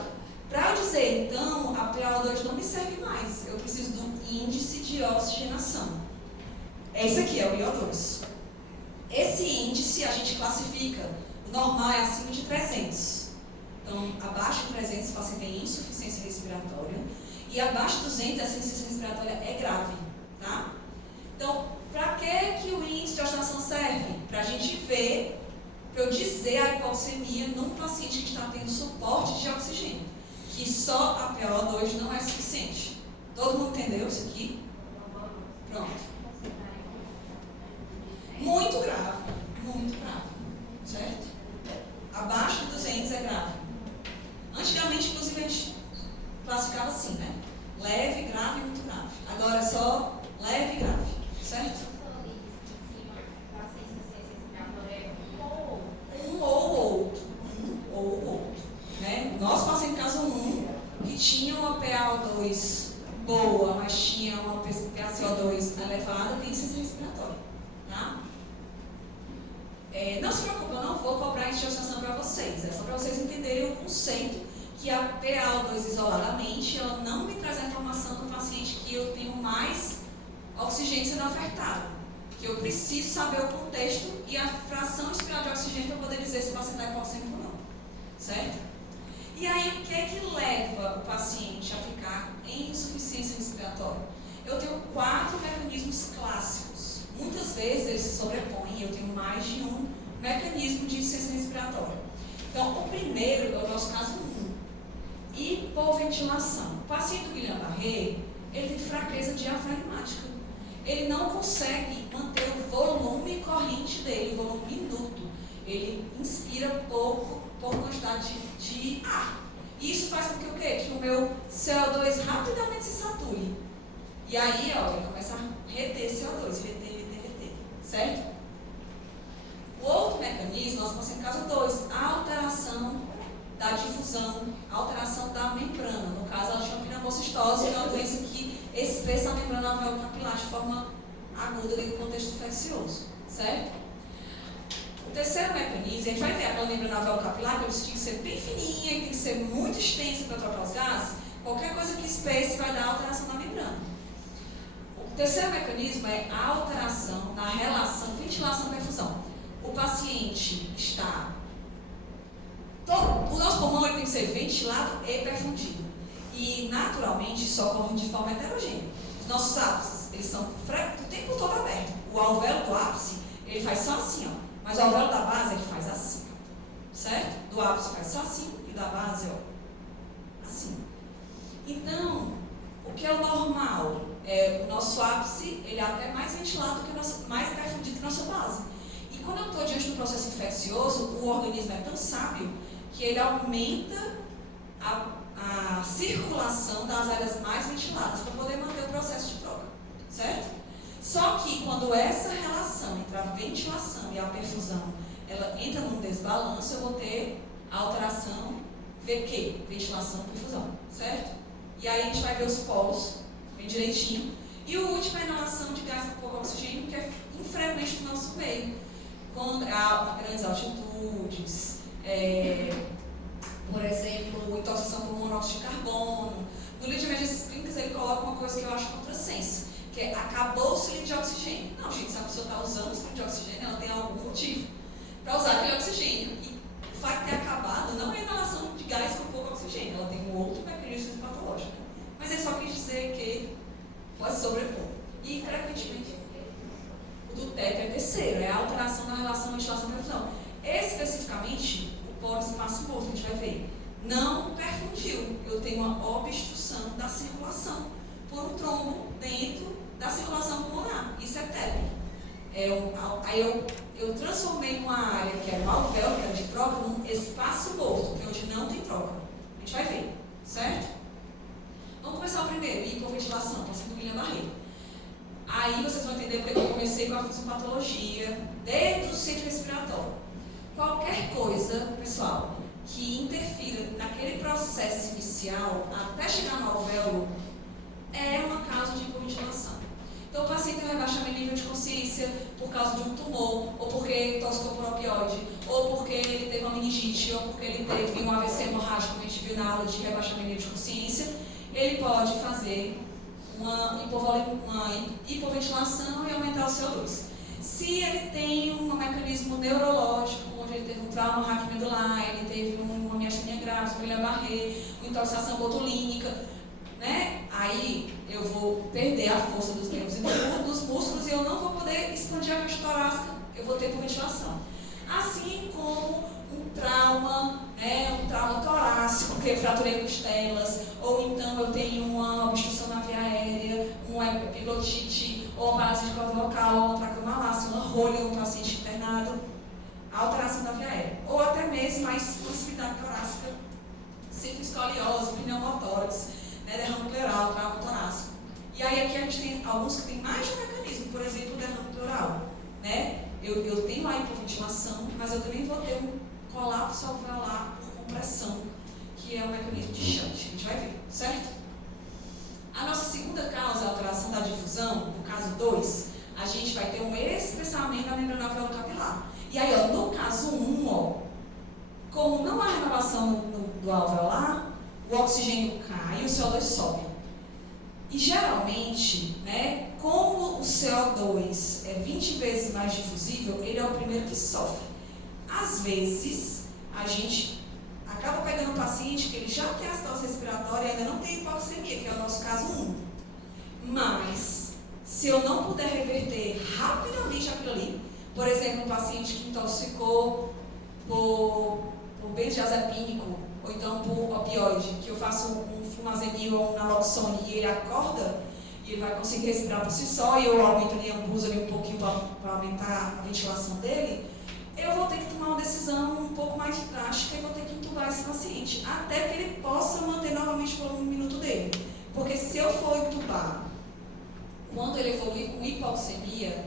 Para eu dizer, então, a PaO2 não me serve mais. Eu preciso do índice de oxigenação. Esse aqui é o IO2. Esse índice a gente classifica. O normal é acima de 300. Então, abaixo de 300 o paciente tem insuficiência respiratória. E abaixo de 200 essa insuficiência respiratória é grave. Tá? Então, para que o índice de oxigenação serve? Para a gente ver, para eu dizer a hipoglicemia num paciente que está tendo suporte de oxigênio, que só a PaO2 não é suficiente. Todo mundo entendeu isso aqui? Pronto. Muito grave, certo? Abaixo de 200 é grave. Antigamente, inclusive, a gente classificava assim, né? Leve, grave e muito grave. Agora é só leve e grave, certo? Um ou outro, né? Nosso paciente caso 1, que tinha uma PaO2 boa, mas tinha uma PaCO2 elevada, tem insuficiência respiratória, tá? Não se preocupe, eu não vou cobrar índice de oxigenação para vocês, é só para vocês entenderem o conceito que a PaO2 isoladamente, ela não me traz a informação do paciente que eu tenho mais oxigênio sendo ofertado. Que eu preciso saber o contexto e a fração inspirada de oxigênio para poder dizer se o paciente está hipoxêmico ou não. Certo? E aí, o que é que leva o paciente a ficar em insuficiência respiratória? Eu tenho 4 mecanismos clássicos. Muitas vezes eles se sobrepõem, eu tenho mais de um mecanismo de insuficiência respiratória. Então, o primeiro é o nosso caso 1. Hipoventilação. O paciente do Guillain-Barré, ele tem fraqueza diafragmática. Ele não consegue manter o volume corrente dele, o volume minuto. Ele inspira pouco por quantidade de ar. E isso faz com que o quê? Que o meu CO2 rapidamente se sature. E aí, ó, ele começa a reter CO2, reter, certo? O outro mecanismo, nós temos em caso 2, a alteração da difusão, a alteração da membrana. No caso, ela chama pneumocistose, que é uma doença que espessa a membrana alveolo-capilar de forma aguda dentro do contexto infeccioso, certo? O terceiro mecanismo, a gente vai ver aquela membrana alveolo-capilar, que ela tem que ser bem fininha, que tem que ser muito extensa para trocar os gases. Qualquer coisa que espesse vai dar alteração na membrana. terceiro mecanismo é a alteração na relação ventilação-perfusão. O paciente está... o nosso pulmão ele tem que ser ventilado e perfundido. E, naturalmente, isso ocorre de forma heterogênea. Os nossos ápices, eles são o tempo todo abertos. O alvéolo do ápice, ele faz só assim, ó. Mas o alvéolo da base, ele faz assim, ó. Certo? Do ápice faz só assim e da base, ó, assim. Então, o que é o normal? O nosso ápice, ele é até mais ventilado, mais perfundido que a nossa base. E quando eu estou diante do processo infeccioso, o organismo é tão sábio que ele aumenta a circulação das áreas mais ventiladas para poder manter o processo de troca, certo? Só que quando essa relação entre a ventilação e a perfusão, ela entra num desbalanço, eu vou ter a alteração VQ, ventilação e perfusão, certo? E aí a gente vai ver os polos bem direitinho. E o último é a inalação de gás com pouco oxigênio, que é infrequente no nosso meio, a grandes altitudes, por exemplo, intoxicação por monóxido de carbono. No livro de emergências clínicas ele coloca uma coisa que eu acho contrassenso, que é acabou o cilindro de oxigênio. Não, gente, se a pessoa está usando o cilindro de oxigênio, ela tem algum motivo para usar aquele oxigênio. E o fato de ter acabado não é a inalação de gás com pouco oxigênio, ela tem um outro mecanismo patológico. Mas ele só quis dizer que pode sobrepor. E frequentemente o do TEP é terceiro, é a alteração na relação ventilação-perfusão. Especificamente, o polo espaço morto, que a gente vai ver, não perfundiu. Eu tenho uma obstrução da circulação por um trombo dentro da circulação pulmonar. Isso é TEP. Aí eu transformei uma área que era um alvéolo, que era de troca, num espaço morto, que é onde não tem troca. A gente vai ver, certo? Vamos começar o primeiro, hipoventilação, está sendo William Barreto. Aí vocês vão entender porque eu comecei com a fisiopatologia, desde o ciclo respiratório. Qualquer coisa, pessoal, que interfira naquele processo inicial, até chegar no alvéolo, é uma causa de hipoventilação. Então o paciente tem um rebaixamento de nível de consciência por causa de um tumor, ou porque intoxicou por opioide, ou porque ele teve uma meningite, ou porque ele teve um AVC hemorrágico, como a gente viu na aula de rebaixamento de nível de consciência. Ele pode fazer uma hipoventilação e aumentar o CO2. Se ele tem um mecanismo neurológico, onde ele teve um trauma raquimedular, ele teve uma miastenia grave, uma Guillain-Barré, uma intoxicação botulínica, né? Aí eu vou perder a força dos nervos e dos músculos e eu não vou poder expandir a caixa torácica, eu vou ter hipoventilação. Assim como um trauma torácico, que eu fraturei costelas, ou então eu tenho uma obstrução na via aérea, uma epiglotite, ou uma parasite vocal, uma traqueomalácia, uma rolha no paciente internado, alteração da via aérea. Ou até mesmo a expansividade torácica, cifoescoliose, pneumotórax, derrame pleural, trauma torácico. E aí aqui a gente tem alguns que têm mais de um mecanismo, por exemplo, o derrame pleural. Né? Eu tenho a hipoventilação, mas eu também vou ter um colapso alveolar por compressão, que é um mecanismo de shunt, a gente vai ver, certo? A nossa segunda causa é a alteração da difusão, no caso 2, a gente vai ter um espessamento da membrana alveolo-capilar. E aí, ó, no caso 1, como não há renovação do alveolar, o oxigênio cai e o CO2 sobe. E geralmente, né, como o CO2 é 20 vezes mais difusível, ele é o primeiro que sofre. Às vezes, a gente acaba pegando um paciente que ele já tem acidose respiratória e ainda não tem hipoxemia, que é o nosso caso 1. Mas, se eu não puder reverter rapidamente aquilo ali, por exemplo, um paciente que intoxicou por benzodiazepínico, ou então por opioide, que eu faço um flumazenil ou um naloxone e ele acorda, e ele vai conseguir respirar por si só, e eu aumento ali, abuso ali um pouquinho para aumentar a ventilação dele, eu vou ter que tomar uma decisão um pouco mais drástica e vou ter que entubar esse paciente, até que ele possa manter novamente o volume minuto dele. Porque se eu for entubar, quando ele evoluir com hipoxemia,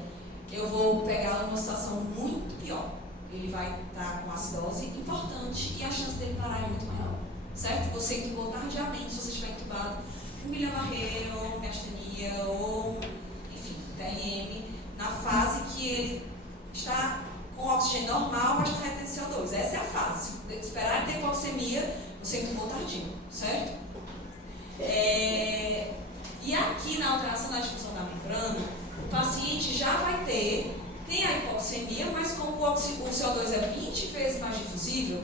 eu vou pegar uma situação muito pior. Ele vai estar com acidose importante e a chance dele parar é muito maior, certo? Você entubou tardiamente, se você estiver entubado com Guillain-Barré ou miastenia ou, enfim, TRM, na fase que ele está com oxigênio normal, mas está retendo CO2. Essa é a fase. Esperar ter hipoxemia, você entubou tardio, certo? E a aqui na alteração da difusão da membrana, o paciente já vai tem a hipoxemia, mas como o CO2 é 20 vezes mais difusível,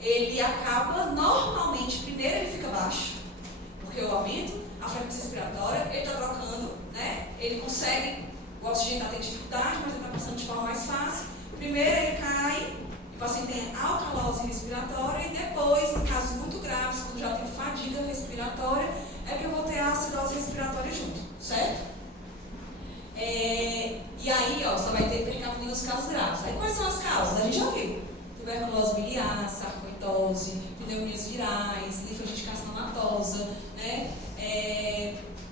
ele acaba, normalmente, primeiro ele fica baixo, porque eu aumento a frequência respiratória, ele está trocando, né? Ele consegue, o oxigênio está tendo dificuldade, mas ele está passando de forma mais fácil. Primeiro ele cai, o paciente tem alcalose respiratória, e depois, em casos muito graves, quando já tem fadiga respiratória, é que eu vou ter a acidose respiratória junto, certo? E aí, ó, você vai ter percapnia nos casos graves. Aí quais são as causas? A gente já viu. Tuberculose biliar, sarcoidose, pneumonias virais, linfangite carcinomatosa, né?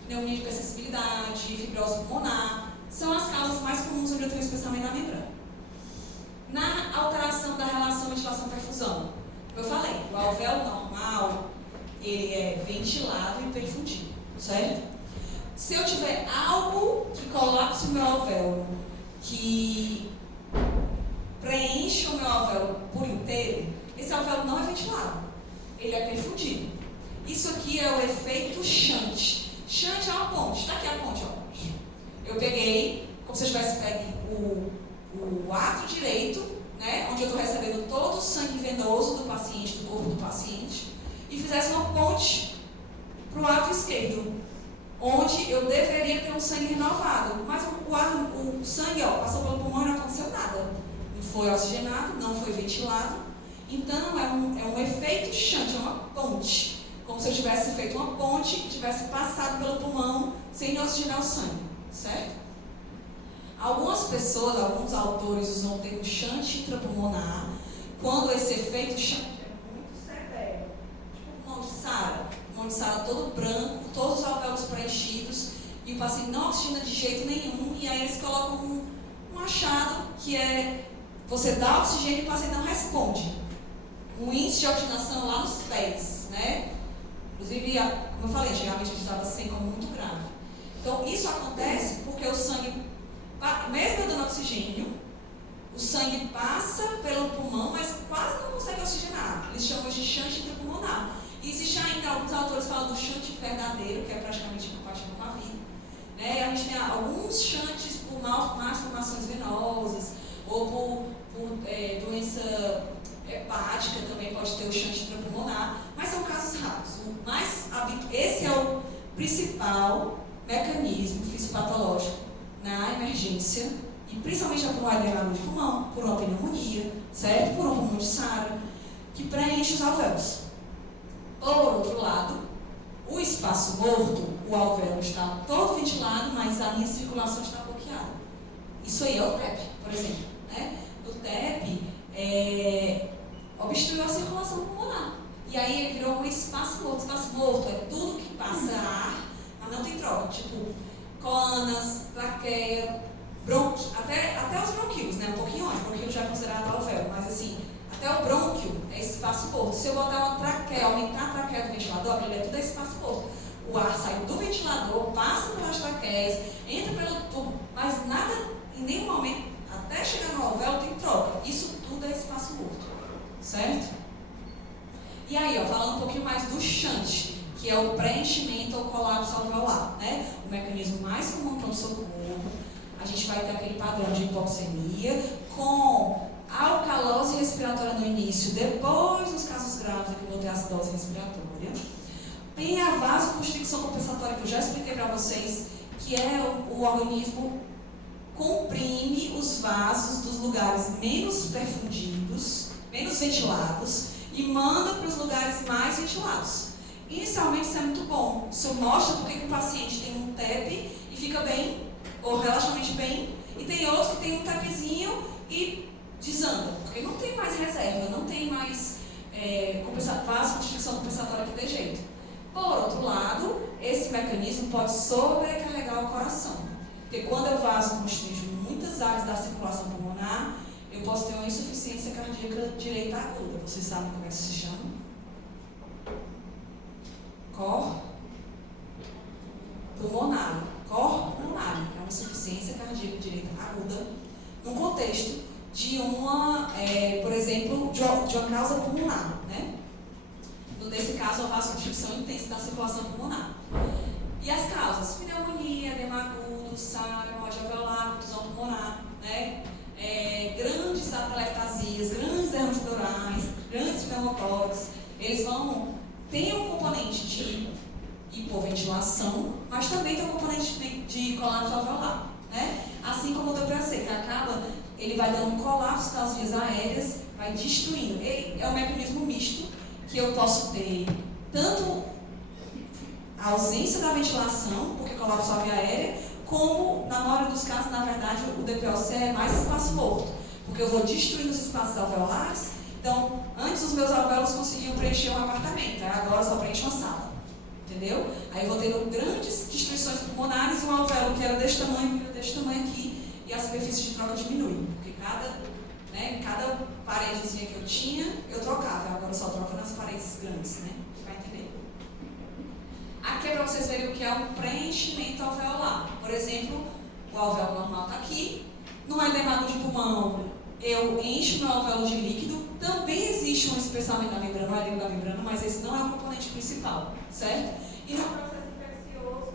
Pneumonia de hipersensibilidade, fibrose pulmonar. São as causas mais comuns onde eu tenho especialmente na membrana. Na alteração da relação ventilação-perfusão, como eu falei, o alvéolo normal, ele é ventilado e perfundido, certo? Se eu tiver algo que colapse o meu alvéolo, que preenche o meu alvéolo por inteiro, esse alvéolo não é ventilado, ele é perfundido. Isso aqui é o efeito shunt. Shunt é uma ponte, está aqui a ponte, ó. Eu peguei, como se eu tivesse pego o ato direito, né, onde eu estou recebendo todo o sangue venoso do paciente, do corpo do paciente, e fizesse uma ponte para o ato esquerdo, onde eu deveria ter um sangue renovado, mas o sangue passou pelo pulmão e não aconteceu nada. Não foi oxigenado, não foi ventilado. Então é um efeito shunt, é uma ponte. Como se eu tivesse feito uma ponte e tivesse passado pelo pulmão sem oxigenar o sangue, certo? Algumas pessoas, alguns autores usam o termo shunt intrapulmonar quando esse efeito shunt é muito severo. Tipo o pulmão de Sara. O pulmão de Sara todo branco, todos os alvéolos preenchidos, e o paciente não oxigena de jeito nenhum, e aí eles colocam um achado que é você dá oxigênio e o paciente não responde. Um índice de oxigenação lá nos pés, né? Inclusive, como eu falei, antigamente a gente estava sem como muito grave. Então, isso acontece porque o sangue, mesmo dando oxigênio, o sangue passa pelo pulmão, mas quase não consegue oxigenar. Eles chamam de shunt intrapulmonar. E existe ainda, alguns autores falam do shunt verdadeiro, que é praticamente incompatível com a vida. Né? A gente tem alguns shunts por más formações venosas, ou por doença hepática, também pode ter o shunt intrapulmonar, mas são casos raros. Esse é o principal mecanismo fisiopatológico na emergência, e principalmente por uma edema de pulmão, por uma pneumonia, certo? Por um pulmão de Sara, que preenche os alvéolos. Por outro lado, o espaço morto, o alvéolo está todo ventilado, mas a minha circulação está bloqueada. Isso aí é o TEP, por exemplo. Né? O TEP obstruiu a circulação pulmonar. E aí ele virou um espaço morto. Espaço morto é tudo que passa ar, mas não tem troca. Tipo, colanas, traqueia, até os bronquíolos, né? Um pouquinho antes. O bronquíolo já é considerado alvéolo, mas assim, até o brônquio é espaço morto. Se eu botar uma traqueia, aumentar a traqueia do ventilador, ele é tudo espaço morto. O ar sai do ventilador, passa pelas traqueias, entra pelo tubo, mas nada, em nenhum momento, até chegar no alvéolo, tem troca. Isso tudo é espaço morto, certo? E aí, ó, falando um pouquinho mais do shunt, que é o preenchimento ou colapso alveolar, né? O mecanismo mais comum para o socorro, a gente vai ter aquele padrão de hipoxemia com alcalose respiratória no início, depois, nos casos graves, é que eu vou ter acidose respiratória. Tem a vasoconstricção compensatória, que eu já expliquei para vocês, que é o organismo comprime os vasos dos lugares menos perfundidos, menos ventilados, e manda para os lugares mais ventilados. Inicialmente isso é muito bom. Isso mostra porque o paciente tem um TEP e fica bem, ou relativamente bem, e tem outros que tem um TEPzinho e desanda, porque não tem mais reserva, não tem mais vasoconstricção compensatória que dê jeito. Por outro lado, esse mecanismo pode sobrecarregar o coração, porque quando eu vasoconstrijo muitas áreas da circulação pulmonar, eu posso ter uma insuficiência cardíaca direita aguda. Vocês sabem como é que se chama? Cor pulmonar. É uma insuficiência cardíaca direita aguda, num contexto de uma, por exemplo, de uma causa pulmonar, né? Nesse caso, a vasoconstricção intensa da circulação pulmonar. E as causas? Pneumonia, edema agudo, SARA, hemorragia alveolar, contusão pulmonar, né? Grandes atelectasias, grandes derrames pleurais, grandes pneumotórax, eles tem um componente de hipoventilação, mas também tem um componente de colapso alveolar, né? Assim como o DPAC, que acaba, ele vai dando um colapso das vias aéreas, vai destruindo. Ele é um mecanismo misto, que eu posso ter tanto a ausência da ventilação, porque colapso a via aérea, como, na maioria dos casos, na verdade, o DPOC é mais espaço morto, porque eu vou destruindo os espaços alveolares. Então, antes os meus alvéolos conseguiam preencher um apartamento, agora só preenche uma sala, entendeu? Aí eu vou tendo grandes destruições pulmonares, um alvéolo que era desse tamanho aqui, e a superfície de troca diminui, porque cada paredezinha que eu tinha, eu trocava, agora eu só troco nas paredes grandes, né? Vai entender? Aqui é para vocês verem o que é um preenchimento alveolar. Por exemplo, o alvéolo normal está aqui, no edema de pulmão, eu encho meu alvéolo de líquido, também existe um espessamento da membrana, um edema da membrana, mas esse não é o componente principal, certo? E no processo infeccioso,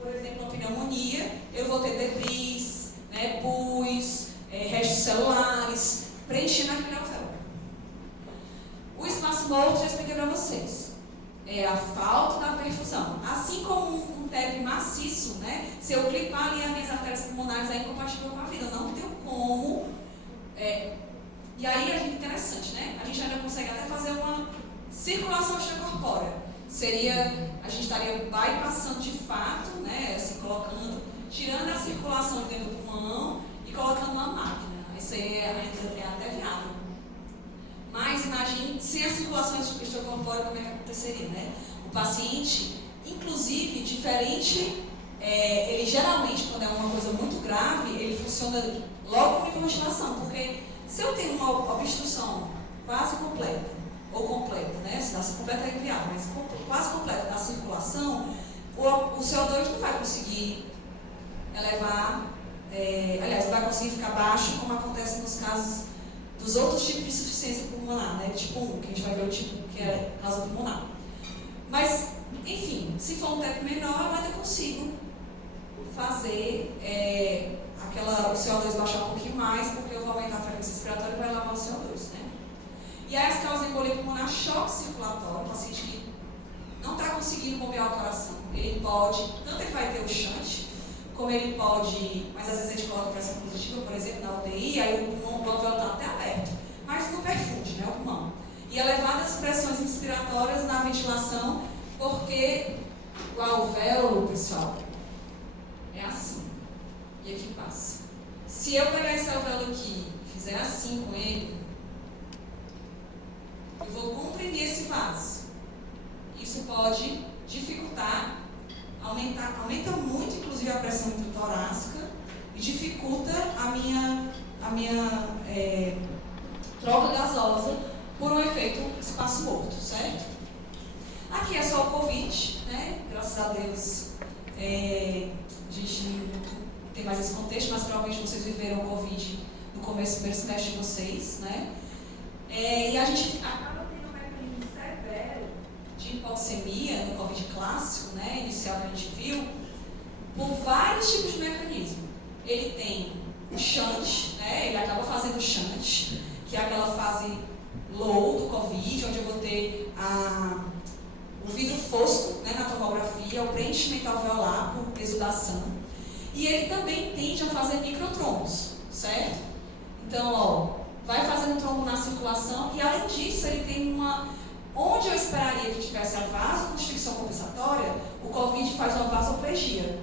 por exemplo, a pneumonia, eu vou ter debris, né, pus, restos celulares, preenchendo aquele alvéolo. O espaço morto, já expliquei para vocês. É a falta da perfusão. Assim como um TEP maciço, né? Se eu clipar ali as minhas artérias pulmonares, é incompatível com a vida. Eu não tenho como. E aí, a gente, interessante, né? A gente ainda consegue até fazer uma circulação extracorpórea. A gente estaria bypassando de fato, né? Assim, tirando a circulação de dentro do pulmão e colocando uma máquina. Isso aí é até viável. Mas imagine se a circulação extracorpórea, como é que aconteceria, né? O paciente, inclusive, diferente, ele geralmente, quando é uma coisa muito grave, ele funciona logo com hipoventilação, porque se eu tenho uma obstrução quase completa, ou completa, né? Se dá completa é inviável, mas quase completa da circulação, o CO2 não vai conseguir elevar, aliás, não vai conseguir ficar baixo, como acontece nos casos dos outros tipos de insuficiência pulmonar, né? Tipo 1, que a gente vai ver o tipo que é causa pulmonar. Mas, enfim, se for um TEP menor, eu ainda consigo fazer o CO2 baixar um pouquinho mais, porque eu vou aumentar a frequência respiratória e vai elevar o CO2, né? E aí as causas de embolia pulmonar, choque circulatório, um paciente que não está conseguindo bombear o coração, ele pode, tanto ele vai ter o shunt, como ele pode, mas às vezes a gente coloca pressão positiva, por exemplo, na UTI, aí o pulmão, o alvéolo está até aberto, mas não perfunde, né, o pulmão. E elevadas pressões inspiratórias na ventilação, porque o alvéolo, pessoal, é assim, e aqui passa. Se eu pegar esse alvéolo aqui e fizer assim com ele, eu vou comprimir esse vaso. Isso pode dificultar, aumenta muito, inclusive, a pressão intratorácica e dificulta a minha troca gasosa por um efeito espaço morto, certo? Aqui é só o Covid, né? Graças a Deus, a gente não tem mais esse contexto, mas provavelmente vocês viveram o Covid no começo do primeiro semestre de vocês, né? E a gente acaba tendo um mecanismo severo de hipoxemia no Covid clássico, né, inicial que a gente viu, por vários tipos de mecanismo. Ele tem o shunt, né, ele acaba fazendo o shunt, que é aquela fase low do Covid, onde eu vou ter o vidro fosco, né, na tomografia, o preenchimento alveolar por exudação. E ele também tende a fazer microtrombos, certo? Então, ó, vai fazendo trombo na circulação e, além disso, ele tem onde eu esperaria que tivesse a vasoconstricção compensatória, o Covid faz uma vasoplegia.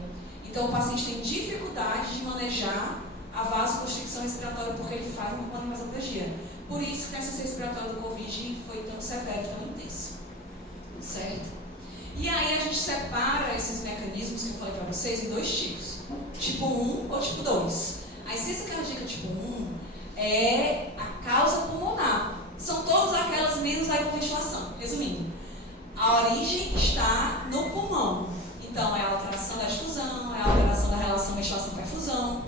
Então, o paciente tem dificuldade de manejar a vasoconstricção respiratória porque ele faz uma vasoplegia. Por isso que a insuficiência respiratória do Covid foi tão severa, tão intensa. Certo? E aí a gente separa esses mecanismos que eu falei para vocês em dois tipos. Tipo 1 ou tipo 2. A insuficiência cardíaca tipo 1 é a causa pulmonar. São todas aquelas menos a hipoventilação. Resumindo, a origem está no pulmão. Então, é a alteração da difusão, é a alteração da relação ventilação-perfusão.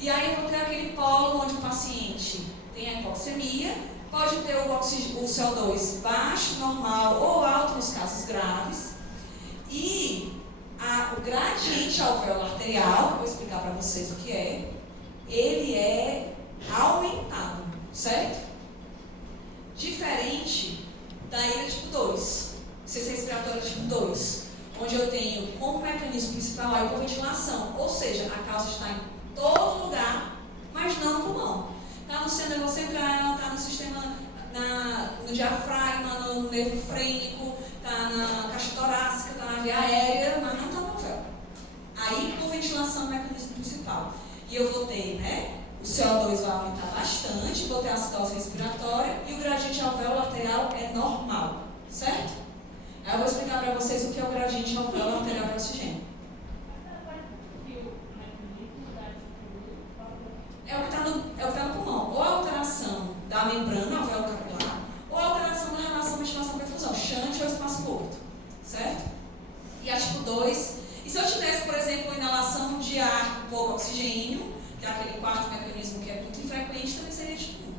E aí eu vou ter aquele polo onde o paciente tem a hipoxemia, pode ter o CO2 baixo, normal ou alto nos casos graves. E o gradiente alvéolo arterial, que eu vou explicar para vocês o que é, ele é aumentado, certo? Diferente da ira tipo 2, ciência respiratória tipo 2, onde eu tenho como mecanismo principal a hipoventilação, ou seja, a causa está em todo lugar, mas não no pulmão. Está no sistema nervoso central, está no sistema, no diafragma, no nervo frênico, está na caixa torácica, está na via aérea, mas não está no alvéolo. A hipoventilação é o mecanismo principal. E eu vou ter, né? O CO2 vai aumentar bastante, vou ter a acidose respiratória e o gradiente alvéolo arterial é normal, certo? Aí eu vou explicar para vocês o que é o gradiente alvéolo arterial de oxigênio. É o que está no pulmão, ou a alteração da membrana alvéolo capilar, ou a alteração da relação ventilação-perfusão, shunt ou espaço curto, certo? E a tipo 2, e se eu tivesse, por exemplo, inalação de ar com pouco oxigênio, que é aquele quarto mecanismo que é muito infrequente, também seria tipo 1,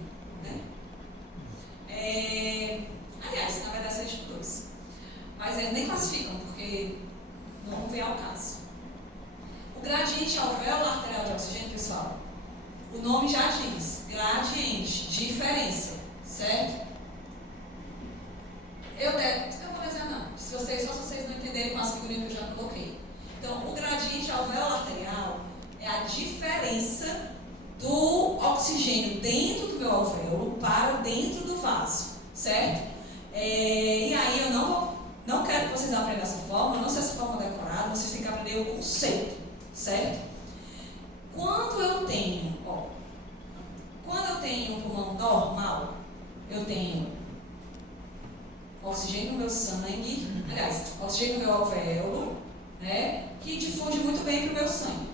né? Aliás, na verdade seria tipo 2. Mas eles nem classificam, porque não vem ao caso. O gradiente alvéolo arterial de oxigênio, pessoal, o nome já diz, gradiente, diferença, certo? Eu vou desenhar não, só se vocês não entenderem com as figurinhas que eu já coloquei. Então, o gradiente alvéolo arterial é a diferença do oxigênio dentro do meu alvéolo para dentro do vaso, certo? E aí eu não quero que vocês aprendam essa forma, não sei essa forma decorada, vocês têm que aprender o conceito, certo? Quando eu tenho um pulmão normal, eu tenho oxigênio no meu sangue, aliás, oxigênio no meu alvéolo, né, que difunde muito bem para o meu sangue,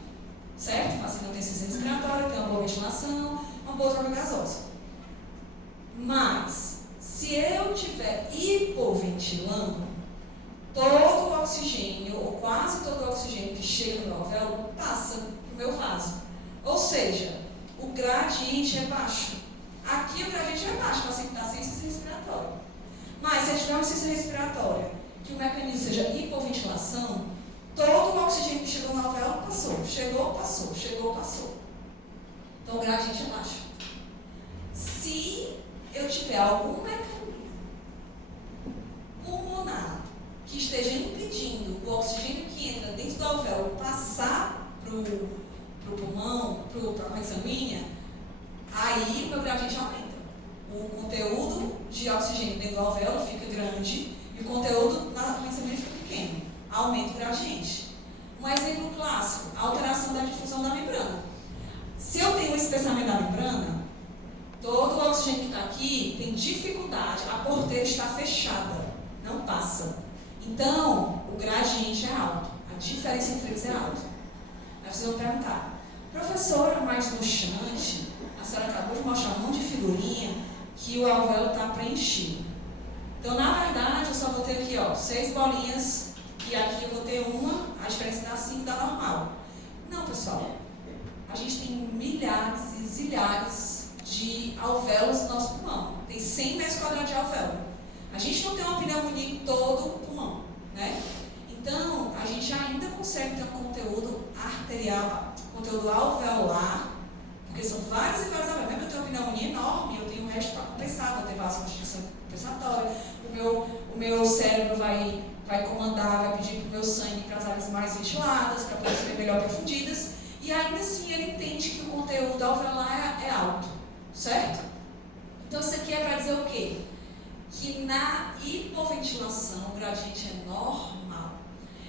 certo? Assim, não tem ciência respiratória, tem uma boa ventilação, uma boa troca gasosa. Mas, se eu estiver hipoventilando, todo o oxigênio, ou quase todo o oxigênio que chega no meu alvéolo, passa para o meu vaso. Ou seja, o gradiente é baixo. Aqui o gradiente é baixo, para está sem ciência respiratória. Mas se eu tiver uma ciência respiratória, que o mecanismo seja hipoventilação, todo o oxigênio que chegou no alvéolo passou. Chegou, passou, chegou, passou. Então o gradiente é baixo. Se eu tiver algum mecanismo pulmonar que esteja impedindo o oxigênio que entra dentro do alvéolo passar para o pulmão, para a corrente sanguínea, aí o meu gradiente aumenta. O conteúdo de oxigênio dentro do alvéolo fica grande e o conteúdo na corrente sanguínea fica pequeno. Aumenta o gradiente. Um exemplo clássico, a alteração da difusão da membrana. Se eu tenho um espessamento da membrana, todo o oxigênio que está aqui tem dificuldade, a porteira está fechada, não passa. Então, o gradiente é alto, a diferença entre eles é alta. Aí vocês vão perguntar, professora, mas no shunt, a senhora acabou de mostrar um monte de figurinha que o alvéolo está preenchido. Então, na verdade, eu só vou ter aqui, 6 bolinhas, e aqui eu vou ter uma, a diferença da 5 da normal. Não, pessoal, a gente tem milhares e zilhares de alvéolos no nosso pulmão. Tem 100 metros quadrados de alvéolo. A gente não tem uma pneumonia em todo o pulmão, né? Então, a gente ainda consegue ter um conteúdo arterial, conteúdo alveolar, porque são vários e vários alvéolos. Mesmo que eu tenha uma pneumonia enorme, eu tenho o resto para compensar, vou ter vasoconstrição compensatória, o meu cérebro vai comandar, vai pedir para o meu sangue para as áreas mais ventiladas, para poder ser melhor profundidas, e ainda assim ele entende que o conteúdo alveolar é alto, certo? Então isso aqui é para dizer o quê? Que na hipoventilação o gradiente é normal.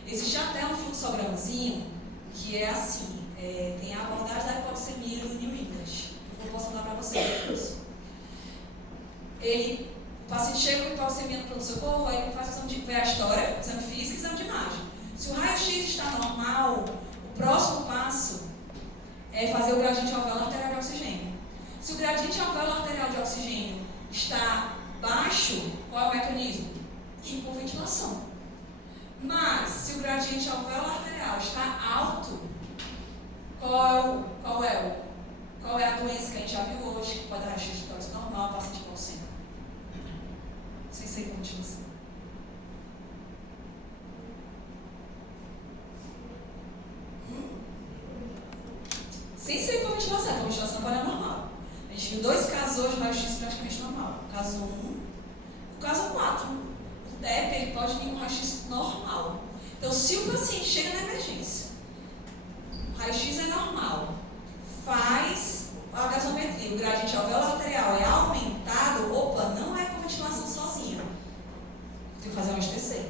Existe até um fluxogramazinho que é assim, tem a abordagem da hipoxemia do New English. Eu vou mostrar para vocês depois. O paciente chega com hipoxemia no pronto-socorro, aí ele faz o exame de ver a história, exame físico e exame de imagem. Se o raio-x está normal, o próximo passo é fazer o gradiente alvéolo arterial de oxigênio. Se o gradiente alvéolo arterial de oxigênio está baixo, qual é o mecanismo? Hipoventilação. Mas, se o gradiente alvéolo arterial está alto, qual é a doença que a gente já viu hoje, que pode dar raio-x de tórax normal, paciente hipoxêmico? Sem ser hipoventilação. sem ser hipoventilação, a hipoventilação pode é normal. A gente viu 2 casos hoje, o raio-x praticamente normal. O caso 1, o caso 4. O TEP, ele pode vir com raio-x normal. Então, se o paciente chega na emergência, o raio-x é normal, faz a gasometria, o gradiente alveolar arterial é aumentado, opa, não é hipoventilação sozinha. Tenho que fazer um STC.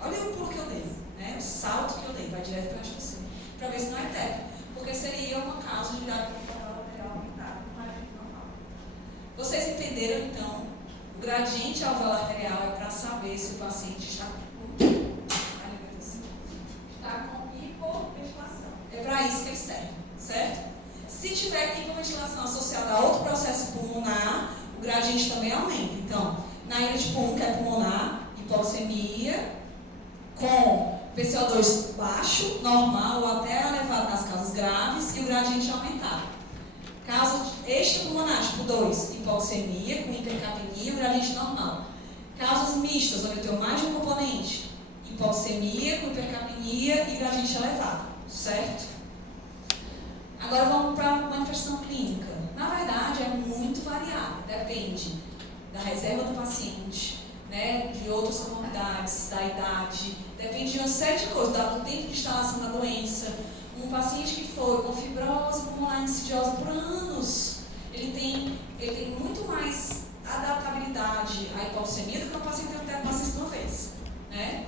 Olha o pulo que eu dei, né? O salto que eu dei, vai direto para o STC. Para ver se não é TEP. Porque seria uma causa de gradiente alveolar arterial aumentado, não é normal. Vocês entenderam, então? O gradiente alveolar arterial é para saber se o paciente está com hipoventilação. É para isso que ele serve, certo? Se tiver hipoventilação associada a outro processo pulmonar, o gradiente também aumenta. Então, na ira de pulmão, que é pulmonar, hipoxemia, com PCO2 baixo, normal ou até elevado nas causas graves e o gradiente aumentado. Caso extrapulmonar, tipo 2, hipoxemia com hipercapnia, o gradiente normal. Casos mistos, onde eu tenho mais de um componente, hipoxemia com hipercapnia e gradiente elevado, certo? Agora vamos para a manifestação clínica. Na verdade, é muito variável, depende da reserva do paciente, né, de outras comorbidades, da idade, depende de uma série de coisas, do tempo de instalação da doença. Um paciente que foi com fibrose pulmonar insidiosa por anos, ele tem muito mais adaptabilidade à hipoxemia do que um paciente que tem um paciente de uma vez, né?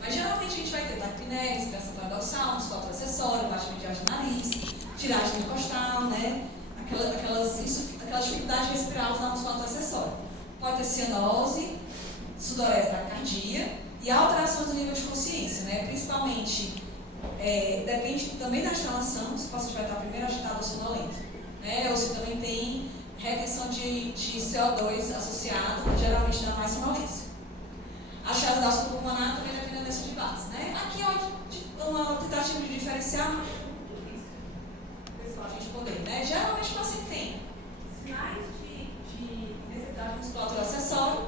Mas geralmente a gente vai ter taquipneia, respiração paradoxal, musculatura acessória, baixo mediagem de nariz, tiragem intercostal, né? Aquelas dificuldades de respirar usando a musculatura acessória. Pode ter cianose, sudorese da cardia e alterações do nível de consciência, né? Principalmente, depende também da instalação, se o paciente vai estar primeiro agitado ou sonolento, né? Ou se também tem retenção de CO2 associado, que geralmente dá mais sonolência. A chave da pulmonar também depende da doença de base, né? Aqui é uma tentativa de diferenciar, pessoal, a gente poder, né? Geralmente o paciente tem sinais de necessidade de musculatura acessória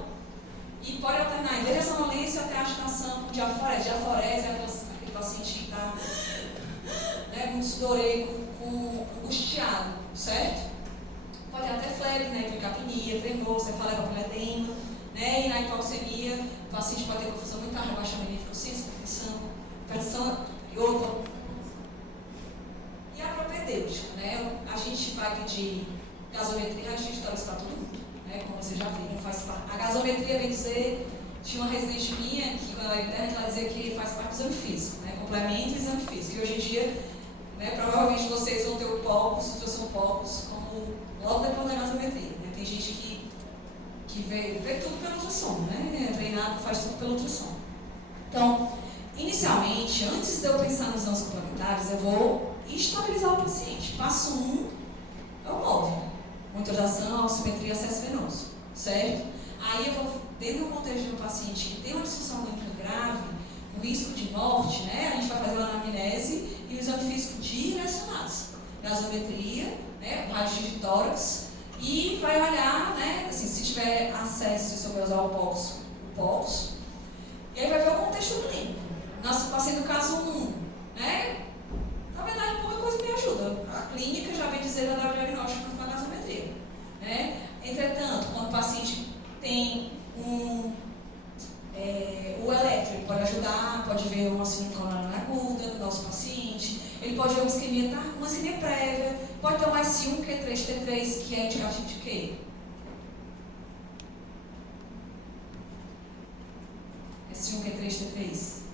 e pode alternar em desde a sonolência até a agitação com diaforese. Diaforese é aquele paciente que está, né, com sudoreico, com angustiado, certo? Pode ter até flebre, né? Hipercapnia, tremor, cefaleia papiledema, né? E na hipoxemia, o paciente pode ter confusão muito com rebaixamento de consciência, hipertensão e outra. E a propedêutica, né? A gente vai pedir gasometria e raio-x para todo mundo, né? Como vocês já viram, faz parte. A gasometria, bem dizer, tinha uma residente minha que quando ela era interna, ela dizia que faz parte do exame físico, né? Complementa o exame físico. E hoje em dia, né, provavelmente vocês vão ter o POCUS, situação POCUS, como logo depois da gasometria, né? Tem gente que vê tudo pelo ultrassom, né? É treinado, faz tudo pelo ultrassom. Então, inicialmente, antes de eu pensar nos exames complementares, eu vou estabilizar o paciente. Passo 1, eu movo. Monitorização, oximetria, acesso venoso, certo? Aí eu vou, dentro do contexto de um paciente que tem uma disfunção muito grave, com risco de morte, né? A gente vai fazer uma anamnese e o exame físico direcionados. Gasometria, né? Raio-x de tórax. E vai olhar, né, assim, se tiver acesso, se souber usar o POCUS, e aí vai ver o contexto clínico. Nosso paciente do caso 1, né, na verdade, pouca coisa me ajuda. A clínica já vem dizer a dar o diagnóstico com a gasometria, né. Entretanto, quando o paciente tem o elétrico, pode ajudar, pode ver uma síndrome coronária aguda do nosso paciente, ele pode ver uma isquemia prévia, pode ter um S1, Q3, T3, que é indicativo de quê? S1, Q3, T3.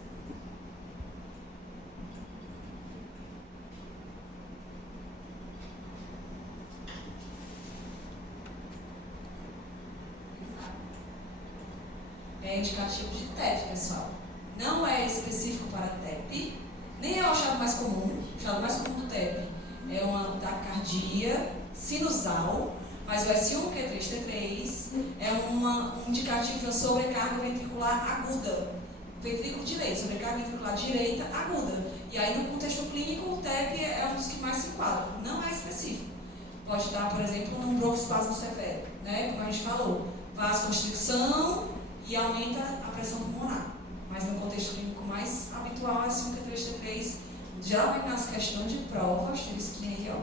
É indicativo de TEP, pessoal. Não é específico para TEP, nem é o achado mais comum. O achado mais comum do TEP é uma taquicardia sinusal, mas o S1, Q3, T3 é um indicativo de uma sobrecarga ventricular aguda. Ventrículo direito, sobrecarga ventricular direita aguda. E aí, no contexto clínico, o TEP é um dos que mais se enquadram. Não é específico. Pode dar, por exemplo, um broncoespasmo severo, né? Como a gente falou, vasoconstricção e aumenta a pressão pulmonar. Mas no contexto clínico mais habitual é S1, Q3, T3, Geralmente nas questões de prova, asterisquinho aí, ó.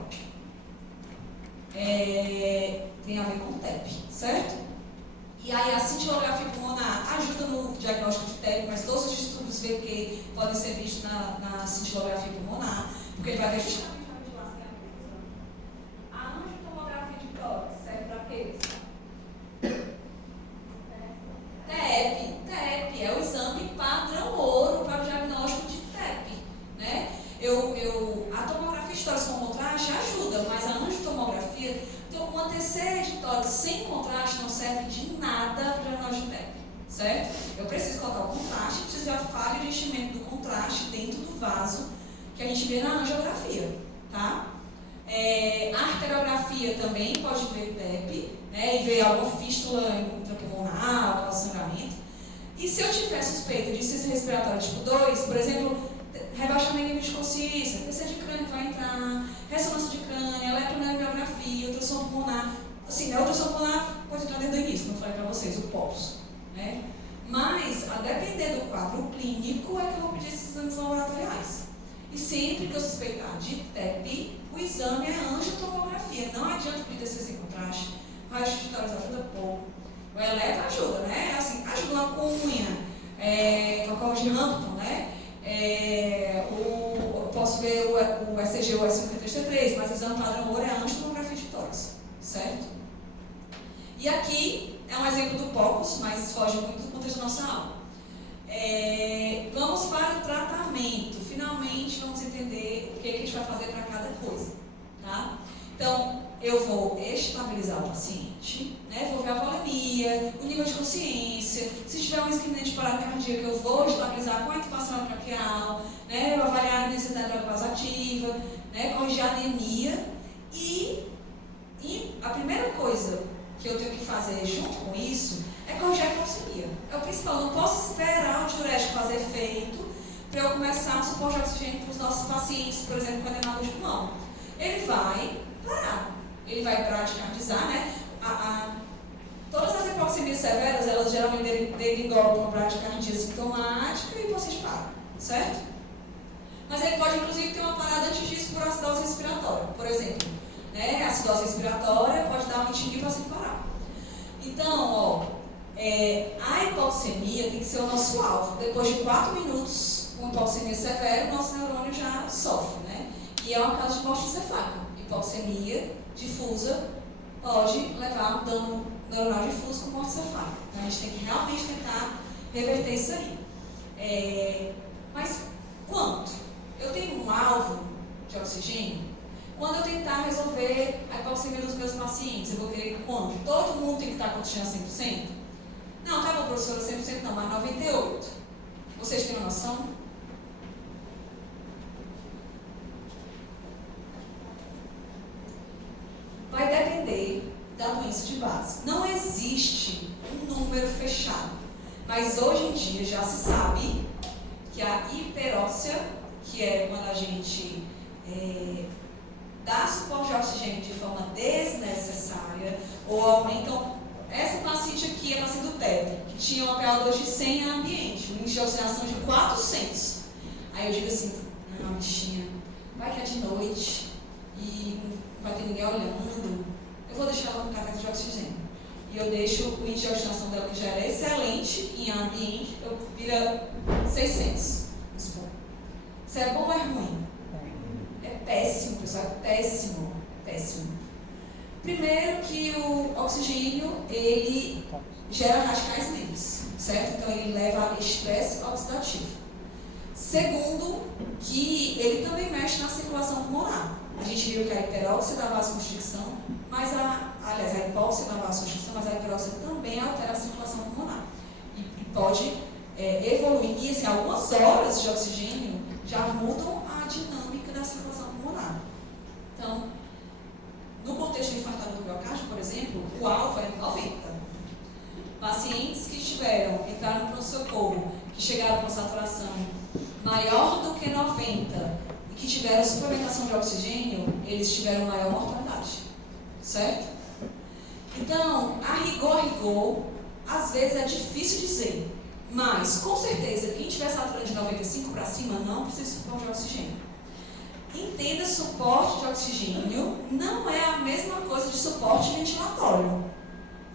Tem a ver com TEP, certo? E aí a cintilografia pulmonar ajuda no diagnóstico de TEP, mas todos os distúrbios VQ podem ser vistos na cintilografia pulmonar, porque ele vai ver justamente a vigilação e a previsão. A angiotomografia de tórax serve para quê? TEP é o exame padrão ouro para o diagnóstico de TEP, né? A tomografia de tórax com contraste ajuda, mas a angiotomografia, então uma TC de tórax sem contraste não serve de nada para o diagnóstico de TEP, certo? Eu preciso colocar o contraste, preciso ver a falha de enchimento do contraste dentro do vaso que a gente vê na angiografia, tá? A arteriografia também pode ver TEP, né, e ver alguma fístula intrapulmonar, algum sangramento. E se eu tiver suspeita de insuficiência respiratória tipo 2, por exemplo, rebaixamento de nível de consciência, TC de crânio vai entrar, ressonância de crânio, eletroneurografia, ultrassom pulmonar. Assim, a ultrassom pulmonar pode entrar desde o início, como eu falei para vocês, o pulso, né? Mas, a depender do quadro clínico, é que eu vou pedir esses exames laboratoriais. E sempre que eu suspeitar de TEP, o exame é angiotomografia. Não adianta pedir TC sem contraste. O raio-x de tórax ajuda pouco. O eletro ajuda, né? Assim, ajuda uma cunha, glaucoma de Hampton, né? Eu posso ver o ECG, o S53, mas o exame padrão ouro é a angiotomografia de tórax, certo? E aqui é um exemplo do POCUS, mas foge muito do contexto da nossa aula. Vamos para o tratamento. Finalmente, vamos entender o que a gente vai fazer para cada coisa, tá? Então, eu vou estabilizar o paciente, né? Vou ver a volemia, o nível de consciência. Se tiver um isquemia de parada cardíaca, eu vou estabilizar com a intubação traqueal, né? Eu vou avaliar a necessidade de droga vasoativa, né? Corrigir a anemia. E a primeira coisa que eu tenho que fazer junto com isso é corrigir a hipoxemia. É o principal. Eu não posso esperar o diurético fazer efeito para eu começar o suporte de oxigênio para os nossos pacientes, por exemplo, com edema de pulmão. Ele vai parar. Ele vai bradicardizar, né? Todas as hipoxemias severas, elas geralmente degringolam para uma bradicardia sintomática e o paciente para, certo? Mas ele pode, inclusive, ter uma parada antes disso por acidose respiratória. Por exemplo, né? A acidose respiratória pode dar uma arritmia e o paciente parar. Então, a hipoxemia tem que ser o nosso alvo. Depois de 4 minutos, com hipoxemia severa, o nosso neurônio já sofre, né? E é uma causa de morte encefálica. Hipoxemia difusa pode levar a um dano neuronal difuso com morte encefálica. Então, a gente tem que realmente tentar reverter isso aí. Mas quanto? Eu tenho um alvo de oxigênio. Quando eu tentar resolver a hipoxemia dos meus pacientes, eu vou querer quanto? Todo mundo tem que estar com oxigênio a 100%? Não, tá bom, professora, 100% não, mas 98%. Vocês têm uma noção? Vai depender da doença de base. Não existe um número fechado, mas hoje em dia já se sabe que a hiperóxia, que é quando a gente dá suporte de oxigênio de forma desnecessária ou aumentam. Essa paciente aqui é paciente do TEP, que tinha uma PaO2 de 100 em ambiente, um índice de oxigenação de 400. Aí eu digo assim, não, bichinha, vai que é de noite e não vai ter ninguém olhando, eu vou deixar ela com catéter de oxigênio. E eu deixo o índice de oxigenação dela, que já era excelente em ambiente, eu vira 600. Isso é bom ou é ruim? É péssimo, pessoal, é péssimo, péssimo. Primeiro que o oxigênio, ele gera radicais livres, certo? Então ele leva a estresse oxidativo. Segundo, que ele também mexe na circulação pulmonar. A gente viu que a hiperóxia dá vasoconstricção, mas aliás, a hipóxia dá vasoconstricção, mas a hiperóxia também altera a circulação pulmonar. E pode evoluir, e assim, algumas horas de oxigênio já mudam a dinâmica da circulação pulmonar. Então, no contexto de infarto do miocárdio, por exemplo, o alvo é 90. Pacientes que entraram no pronto-socorro, que chegaram com saturação maior do que 90 e que tiveram suplementação de oxigênio, eles tiveram maior mortalidade, certo? Então, a rigor, às vezes é difícil dizer, mas com certeza, quem tiver saturando de 95 para cima não precisa de suporte de oxigênio. suporte de oxigênio não é a mesma coisa de suporte ventilatório.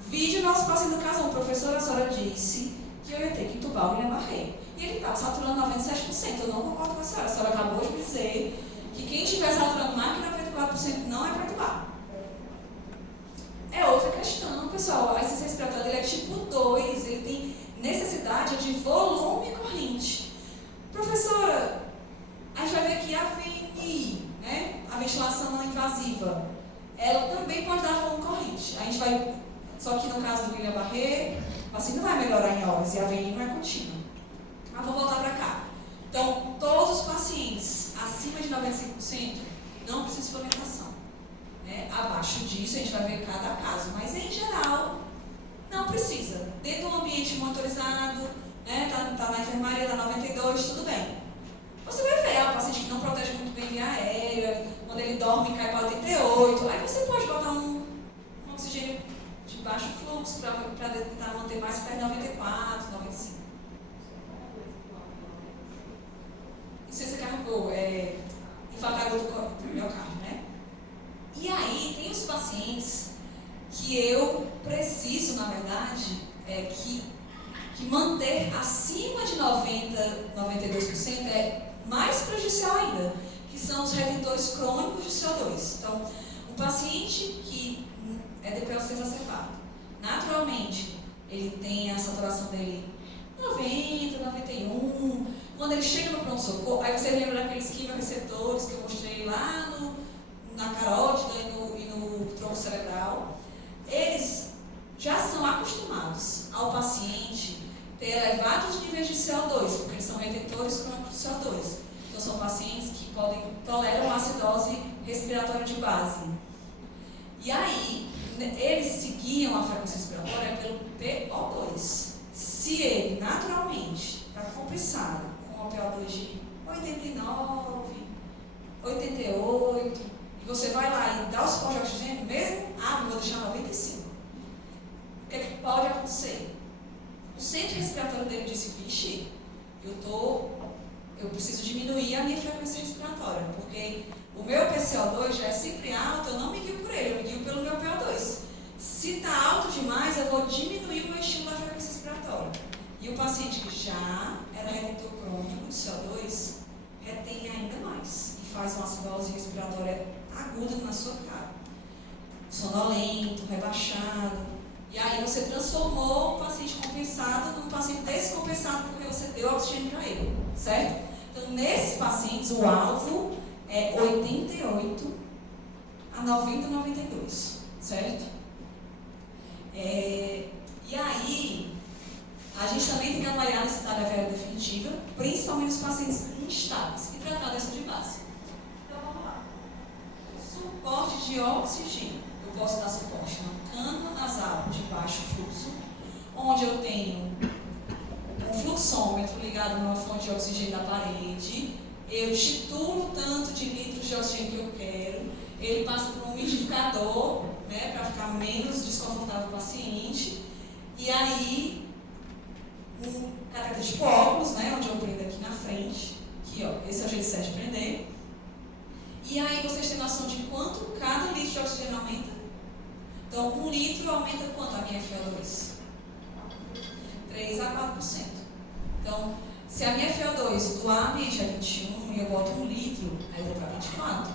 Vídeo nosso paciente do caso 1, professora, a senhora disse que eu ia ter que entubar o William Barret. E ele estava saturando 97%. Eu não concordo com a senhora. A senhora acabou de me dizer que quem estiver saturando mais que 94% não é para entubar. É outra questão, pessoal. A insuficiência respiratória dele é tipo 2. Ele tem necessidade de volume corrente. Professora, a gente vai ver aqui a VNI, né? A ventilação não invasiva. Ela também pode dar volume corrente. A gente vai... Só que no caso do William Barret, o paciente não vai melhorar em horas e a VNI não é contínua. Mas vou voltar para cá. Então, todos os pacientes acima de 95% não precisam de suplementação. Né? Abaixo disso, a gente vai ver cada caso. Mas, em geral, não precisa. Dentro de um ambiente monitorizado, né? Tá na enfermaria da 92, tudo bem. Você vai ver o paciente que não protege muito bem via aérea, quando ele dorme cai para 88. Aí você pode botar um oxigênio de baixo fluxo para tentar manter mais perto de 94, 95. Insuficiência cardiovascular, infarto agudo do miocárdio, né? E aí, tem os pacientes que eu preciso, na verdade, que manter acima de 92% é mais prejudicial ainda, que são os retentores crônicos de CO2. Então, um paciente que é DPLC exacerbado, naturalmente, ele tem a saturação dele 90, 91. Quando ele chega no pronto-socorro, aí você lembra daqueles quimioreceptores que eu mostrei lá na carótida e no tronco cerebral. Eles já são acostumados ao paciente ter elevados níveis de CO2, porque eles são retentores crônicos de CO2. Então, são pacientes que toleram acidose respiratória de base. E aí, eles seguiam a frequência respiratória pelo PO2. Se ele, naturalmente, está compensado com o PO2 de 89, 88, e você vai lá e dá o suporte de oxigênio mesmo, eu vou deixar 95. O que é que pode acontecer? O centro respiratório dele disse, vixe, eu preciso diminuir a minha frequência respiratória, porque o meu PCO2 já é sempre alto, eu não me guio por ele, eu me guio pelo meu PO2. Se está alto demais, eu vou diminuir o meu estímulo da frequência respiratória. E o paciente que já era retentor crônico de CO2, retém ainda mais e faz uma acidose respiratória aguda na sua cara. Sonolento, rebaixado. E aí você transformou o paciente compensado num paciente descompensado porque você deu oxigênio para ele, certo? Então, nesses pacientes, o alvo é 88 a 90, 92, certo? E aí, a gente também tem que avaliar a necessidade aérea definitiva, principalmente nos pacientes instáveis, e tratar dessa de base. Então, vamos lá. Suporte de oxigênio. Eu posso dar suporte na cânula nasal de baixo fluxo, onde eu tenho um fluxômetro ligado numa fonte de oxigênio da parede, eu titulo tanto de litros de oxigênio que eu quero, ele passa por um umidificador, né, para ficar menos desconfortável para o paciente, e aí um cateter tipo óculos, né, onde eu prendo aqui na frente, aqui, ó, esse é o jeito certo de prender, e aí vocês têm noção de quanto cada litro de oxigênio aumenta? Então, 1 litro aumenta quanto a minha FO2? 3 a 4%. Então, se a minha FO2 do ambiente é 21 e eu boto 1 litro, aí eu vou para 24.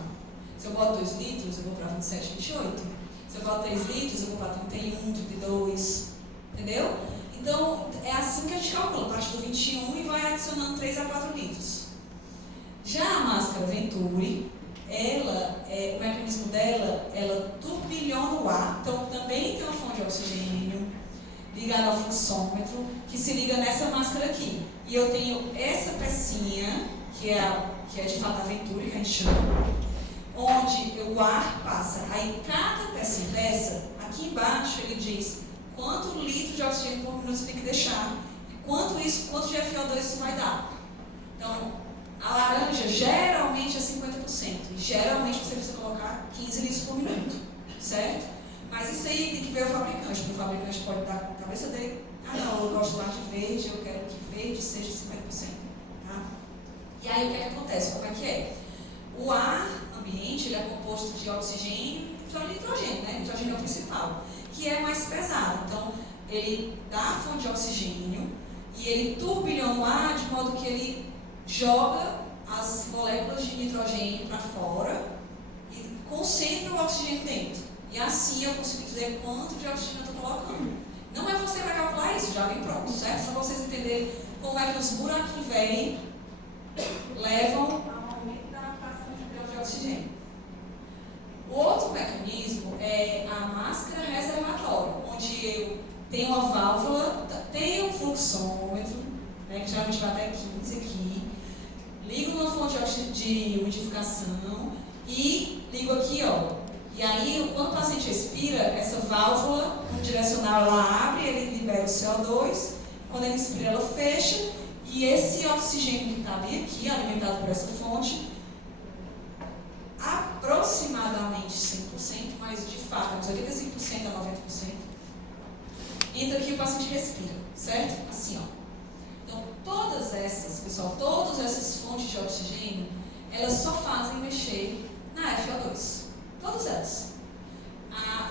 Se eu boto 2 litros, eu vou para 27, 28. Se eu boto 3 litros, eu vou para 31, 32. Entendeu? Então, é assim que a gente calcula, parte do 21 e vai adicionando 3 a 4 litros. Já a máscara Venturi, o mecanismo dela, ela turbilhona o ar, então também tem uma fonte de oxigênio ligada ao fluxômetro, que se liga nessa máscara aqui. E eu tenho essa pecinha, que é de fato a Venturi, que a gente chama, onde o ar passa. Aí cada pecinha dessa, aqui embaixo ele diz quanto litro de oxigênio por minuto você tem que deixar, e quanto de FO2 isso vai dar. Então, a laranja geralmente é 50%, e geralmente você precisa colocar 15 litros por minuto, certo? Mas isso aí tem que ver o fabricante, porque o fabricante pode dar com a cabeça dele, não, eu gosto lá de verde, eu quero que verde seja 50%, tá? E aí o que acontece? Como é que é? O ar ambiente, que é mais pesado. Então, ele dá a fonte de oxigênio e ele turbilhona o ar de modo que ele joga as moléculas de nitrogênio para fora e concentra o oxigênio dentro. E assim eu consigo dizer quanto de oxigênio eu estou colocando. Não é você para calcular isso, já vem pronto, certo? Só para vocês entenderem como é que os buraquinhos velhos levam ao aumento da fração de grau de oxigênio. O outro mecanismo é a máscara reservatória, onde eu tenho uma válvula, tenho um fluxômetro, né, que geralmente vai até 15 aqui, ligo numa fonte de umidificação e ligo aqui, ó. E aí, quando o paciente expira, essa válvula unidirecional ela abre, ele libera o CO2, quando ele expira ela fecha, e esse oxigênio que está bem aqui, alimentado por essa fonte, aproximadamente 100%, mas de fato, uns 85% a 90%, entra aqui e o paciente respira, certo? Assim, ó. Então, todas essas, pessoal, todas essas fontes de oxigênio, elas só fazem mexer na FO2. Todas elas.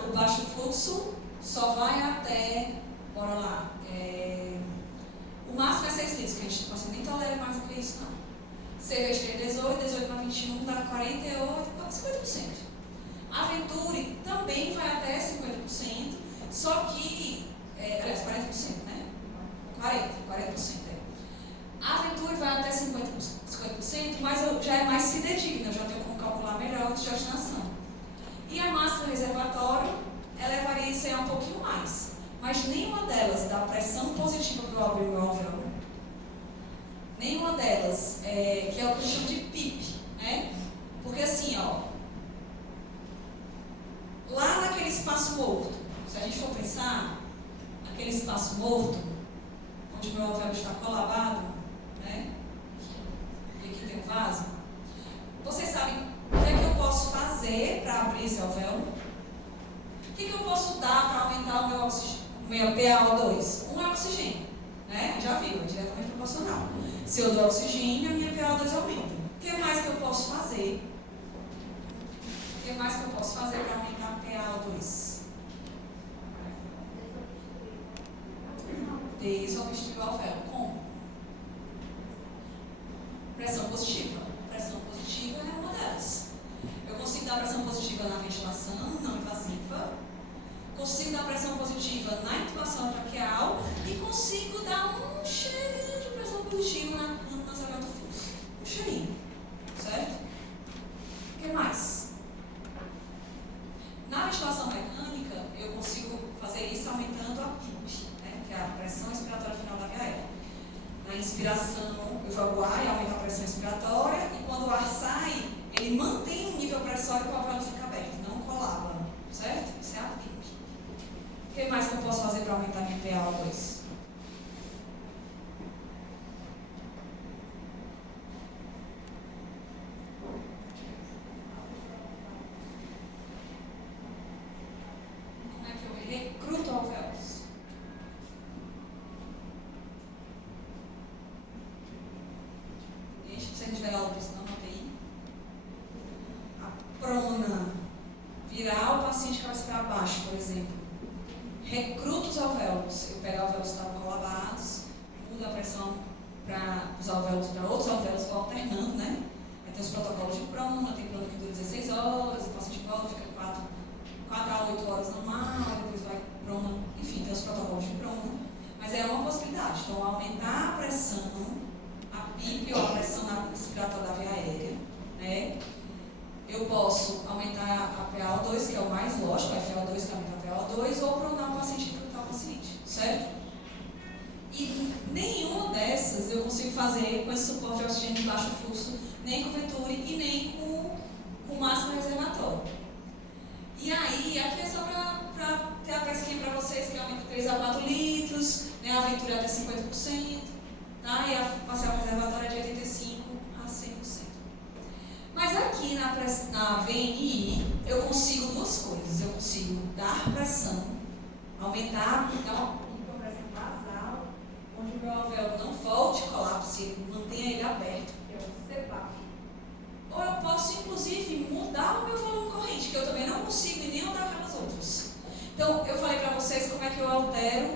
O baixo fluxo só vai até, bora lá, o máximo é 6 litros, que a gente nem tolera mais do que isso, não. Cerveja tem 18, 18 para 21 dá 48, 50%. A Venturi também vai até 50%, só que, aliás, 40%, né? 40%. A Venturi vai até 50%, mas já é mais fidedigna, eu já tenho como calcular melhor antes de oxigenação. E a máscara reservatório, ela varia isso aí um pouquinho mais. Mas nenhuma delas dá pressão positiva para eu abrir o meu alvéolo. Nenhuma delas, que é o que eu chamo de PIP, né? Porque assim, ó, lá naquele espaço morto, se a gente for pensar, aquele espaço morto, onde o meu alvéolo está colabado, né? E aqui tem um vaso, vocês sabem o que é que eu posso fazer para abrir esse alvéolo? O que é que eu posso dar para aumentar o meu PaO2? Um é oxigênio, né? Já viu, é diretamente proporcional. Se eu dou oxigênio, a minha PaO2 aumenta. O que mais que eu posso fazer? O que mais que eu posso fazer para aumentar a PaO2? Desobstruir o alvéolo. Como? Pressão positiva. Pressão positiva é uma delas. Eu consigo dar pressão positiva na ventilação não invasiva, consigo dar pressão positiva na intubação traqueal e consigo dar um cheirinho de pressão positiva no nasogel do fluxo. Um cheirinho, certo? O que mais? Na ventilação mecânica, eu consigo fazer isso aumentando a PIP, né, que é a pressão expiratória final da via aérea. Na inspiração, eu jogo ar e aumento a pressão expiratória, e quando o ar sai, ele mantém um nível pressório que o alvéolo fica aberto, não colaba, certo? Isso é a PIP. O que mais que eu posso fazer para aumentar minha PaO2? Como é que eu recruto alvéolos? Se a gente tiver aula disso, não anotei. A prona, virar o paciente de cabeça para baixo, por exemplo. Recruta os alvéolos. Eu pego alvéolos que estavam colabados, mudo a pressão para os alvéolos para outros alvéolos, vou alternando, né? Aí tem os protocolos de prona, tem prona que dura 16 horas, o paciente volta, fica 4 a 8 horas normal, depois vai prona, enfim, tem os protocolos de prona. Mas é uma possibilidade. Então, aumentar a pressão, a PIP ou a pressão expiratória da via aérea, né? Eu posso aumentar a PaO2, que é o mais lógico, a FO2 que aumenta a PaO2, ou pronar o paciente e recrutar o paciente, certo? E nenhuma dessas eu consigo fazer com esse suporte de oxigênio de baixo fluxo, nem com Venturi e nem com máscara reservatória. E aí, aqui é só para ter a pesquinha para vocês, que aumenta 3 a 4 litros, né? A Venturi até 50%, tá? E a parcial reservatória é de 85% a 100%. Mas aqui na VNI, eu consigo duas coisas. Eu consigo dar pressão, aumentar, então, uma pressão basal, onde o meu alvéolo não volte a colapse, mantenha ele aberto, que é o CEPAP. Ou eu posso, inclusive, mudar o meu volume corrente, que eu também não consigo e nem andar pelas outras. Então, eu eu falei para vocês como é que eu altero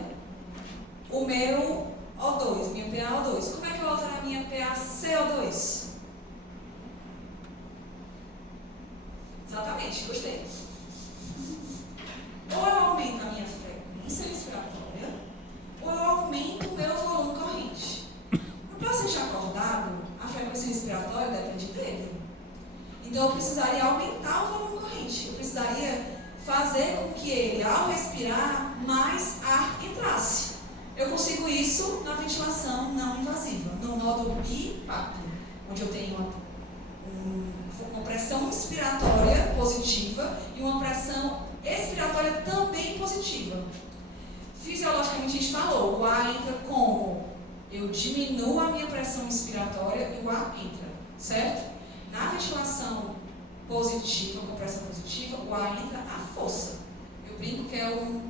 o meu O2, minha PaO2. Como é que eu altero a minha PaCO2? Exatamente, gostei. Ou eu aumento a minha frequência respiratória, ou eu aumento o meu volume corrente. No paciente acordado, a frequência respiratória depende dele. Então eu precisaria aumentar o volume corrente. Eu precisaria fazer com que ele, ao respirar, mais ar entrasse. Eu consigo isso na ventilação não invasiva, no modo BiPAP, onde eu tenho uma pressão inspiratória positiva e uma pressão expiratória também positiva. Fisiologicamente a gente falou, o ar entra como? Eu diminuo a minha pressão inspiratória e o ar entra, certo? Na ventilação positiva, com pressão positiva, o ar entra à força. Eu brinco que é o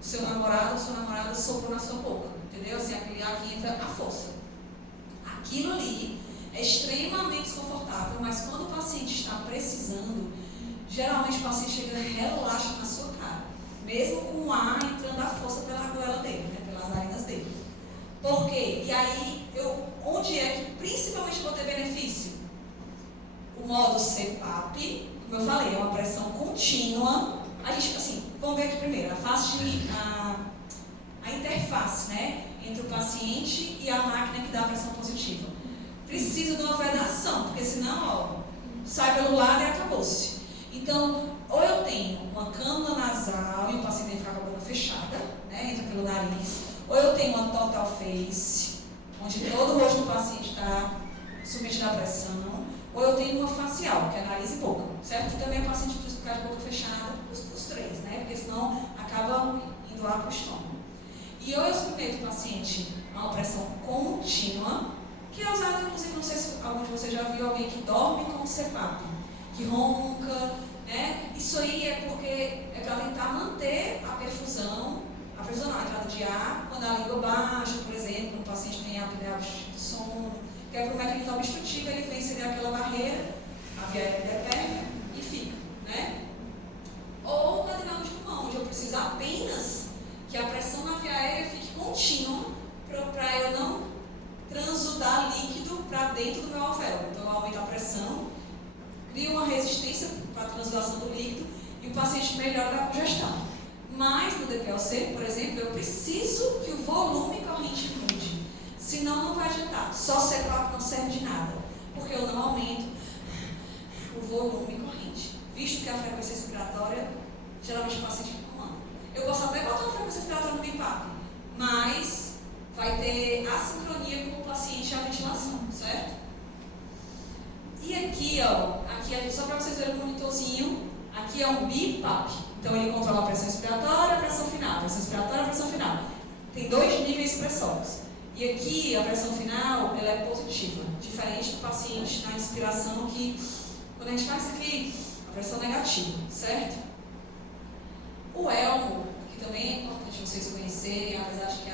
seu namorado ou sua namorada soprou na sua boca, entendeu? Assim, aquele ar que entra à força. Aquilo ali é extremamente desconfortável, mas quando o paciente está precisando, geralmente o paciente chega e relaxa na sua cara, mesmo com o ar entrando à força pela goela dele, né, pelas narinas dele. Por quê? E aí, onde é que principalmente vou ter benefício? O modo CPAP, como eu falei, é uma pressão contínua. A gente, assim, vamos ver aqui primeiro, a interface, né, entre o paciente e a máquina que dá a pressão positiva. Precisa de uma vedação, porque senão, ó, sai pelo lado e acabou-se. Então, ou eu tenho uma cânula nasal e o paciente tem que ficar com a boca fechada, né, entra pelo nariz, ou eu tenho uma total face, onde todo o rosto do paciente está submetido à pressão, ou eu tenho uma facial, que é nariz e boca, certo? E também o paciente precisa ficar de boca fechada, os três, né? Porque senão acaba indo lá para o estômago. E ou eu submeto o paciente a uma pressão contínua, que é usada, inclusive, não sei se algum de vocês já viu alguém que dorme com CPAP, que ronca, né? Isso aí é porque é para tentar manter a perfusão não, a entrada de ar, quando a língua baixa, por exemplo, quando o paciente tem apneia do sono, que é para o mecanismo obstrutivo, ele vem seria aquela barreira, a via aérea perde e fica, né? Ou uma edema de pulmão, onde eu preciso apenas que a pressão na via aérea fique contínua para eu não transudar líquido para dentro do meu alvéolo. Então eu aumento a pressão, crio uma resistência para a transudação do líquido e o paciente melhora a congestão. Mas no DPLC, por exemplo, eu preciso que o volume corrente mude. Senão não vai adiantar. Só CPAP não serve de nada. Porque eu não aumento o volume corrente. Visto que a frequência respiratória, geralmente o paciente comanda. Eu posso até botar uma frequência respiratória no BiPAP, mas vai ter assincronia com o paciente e a ventilação, certo? E aqui, ó, só para vocês verem o monitorzinho, aqui é um BiPAP. Então ele controla a pressão respiratória, a pressão final, pressão respiratória, a pressão final. Tem 2 níveis pressóricos. E aqui a pressão final ela é positiva, diferente do paciente na inspiração que, quando a gente faz aqui, a pressão negativa, certo? O ELMO, que também é importante vocês conhecerem, apesar de que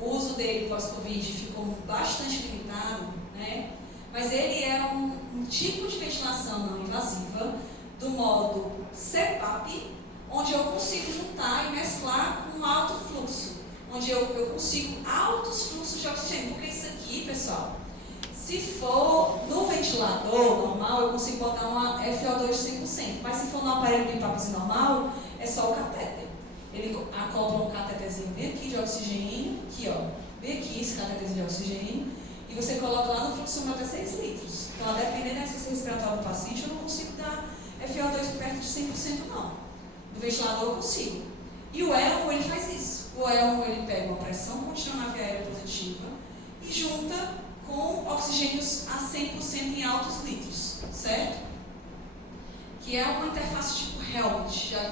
o uso dele pós-Covid ficou bastante limitado, né? Mas ele é um tipo de ventilação não invasiva do modo CPAP, onde eu consigo juntar e mesclar com alto fluxo, onde eu consigo altos fluxos de oxigênio, porque isso aqui, pessoal, se for no ventilador normal, eu consigo botar uma FO2 100%, mas se for no aparelho BiPAP normal, é só o catéter. Ele acopla um catéterzinho bem aqui de oxigênio, aqui ó, bem aqui esse catéterzinho de oxigênio, e você coloca lá no fluxômetro até 6 litros. Então, a depender da essência respiratória do paciente, eu não consigo dar FO2 perto de 100% não. No ventilador eu consigo. E o ELMO, ele faz isso. O ELMO, ele pega uma pressão contínua na via aérea positiva e junta com oxigênios a 100% em altos litros, certo? Que é uma interface tipo Helmet, já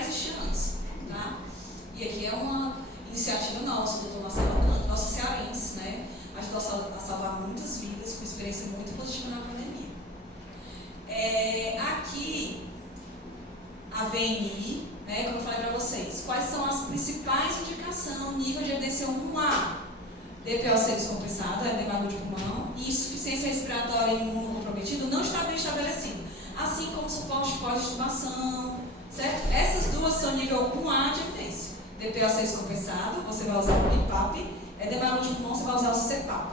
existia antes, tá? E aqui é uma iniciativa nossa, do Dr. Marcelo Canto, nosso cearense, né? Ajudou a salvar muitas vidas, com experiência muito positiva na pandemia. Aqui, a VNI, né, como eu falei para vocês, quais são as principais indicações, nível de evidência 1A? DPLC descompensado, edema de pulmão, e insuficiência respiratória e imunocomprometido não está bem estabelecido, assim como suporte pós-intubação, certo? Essas duas são nível 1A de evidência. DPOC descompensado, você vai usar o BIPAP, edema luz de pulmão, você vai usar o CPAP.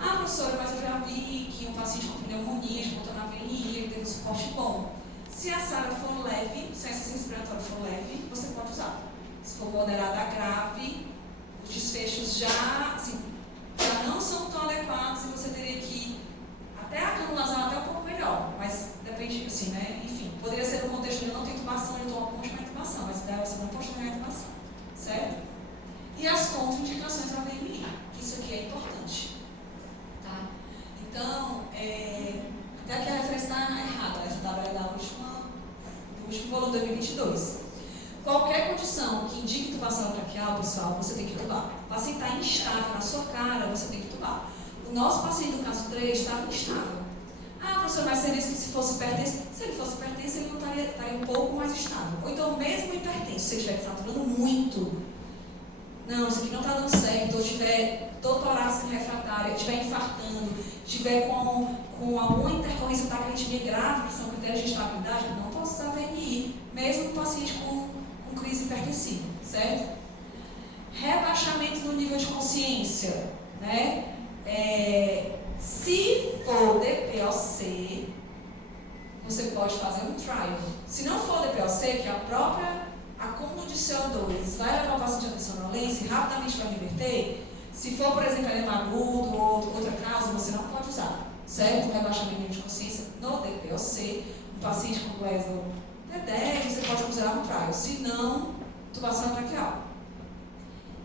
Ah, professora, mas eu já vi que um paciente com pneumonia, botou na VNI, ele teve um suporte bom. Se a SARA for leve, se a insuficiência respiratória for leve, você pode usar. Se for moderada a grave, os desfechos já não são tão adequados e você teria que até a canulação até um pouco melhor, mas depende, assim, né? Enfim, poderia ser no contexto de eu não ter intubação, eu estou posto na intubação, mas daí você não posta na intubação, certo? E as contraindicações da VMI, que isso aqui é importante, tá? Então, até aqui a referência está errada, essa tabela é do último volume 2022. Qualquer condição que indique intubação traqueal, pessoal, você tem que intubar. O paciente está instável na sua cara, você tem que intubar. O nosso paciente do caso 3 estava instável. Ah, professor, mas você disse que se fosse hipertenso. Se ele fosse hipertenso, ele não estaria um pouco mais estável. Ou então, mesmo hipertenso, se ele estiver saturando muito, não, isso aqui não está dando certo, ou tiver torácica refratária, estiver infartando, estiver com alguma intercorrência da arritmia grave, que são critérios de estabilidade, não posso usar VNI, mesmo no paciente com crise hipertensiva, certo? Rebaixamento do nível de consciência, né? Se for DPOC, você pode fazer um trial. Se não for DPOC, que a própria acúmulo de CO2 vai levar o paciente à tensonolência e rapidamente vai reverter, se for, por exemplo, edema agudo ou outra causa, você não pode usar, certo? Rebaixamento do nível de consciência no DPOC, um paciente com Gleason D10, você pode usar um trial. Se não, intubação traqueal.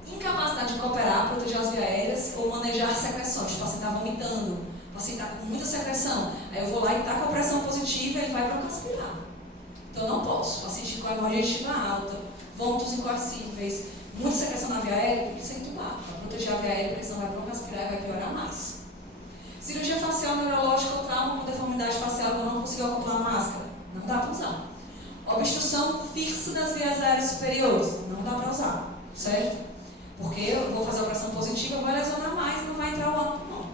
Incapacidade de cooperar, proteger as vias aéreas ou manejar secreções. O paciente está vomitando, o paciente está com muita secreção. Aí eu vou lá e está com a pressão positiva e ele vai broncoaspirar. Então eu não posso. O paciente com a hemorragia digestiva alta, vômitos incoercíveis, muita secreção na via aérea, tem que ser intubado. Para proteger a via aérea, porque senão vai broncoaspirar e vai piorar mais. Cirurgia facial neurológica ou trauma com deformidade facial que eu não consigo acoplar a máscara. Não dá para usar. Obstrução fixa das vias aéreas superiores. Não dá para usar, certo? Porque eu vou fazer a operação positiva, vai lesionar mais, não vai entrar o âmbito, não.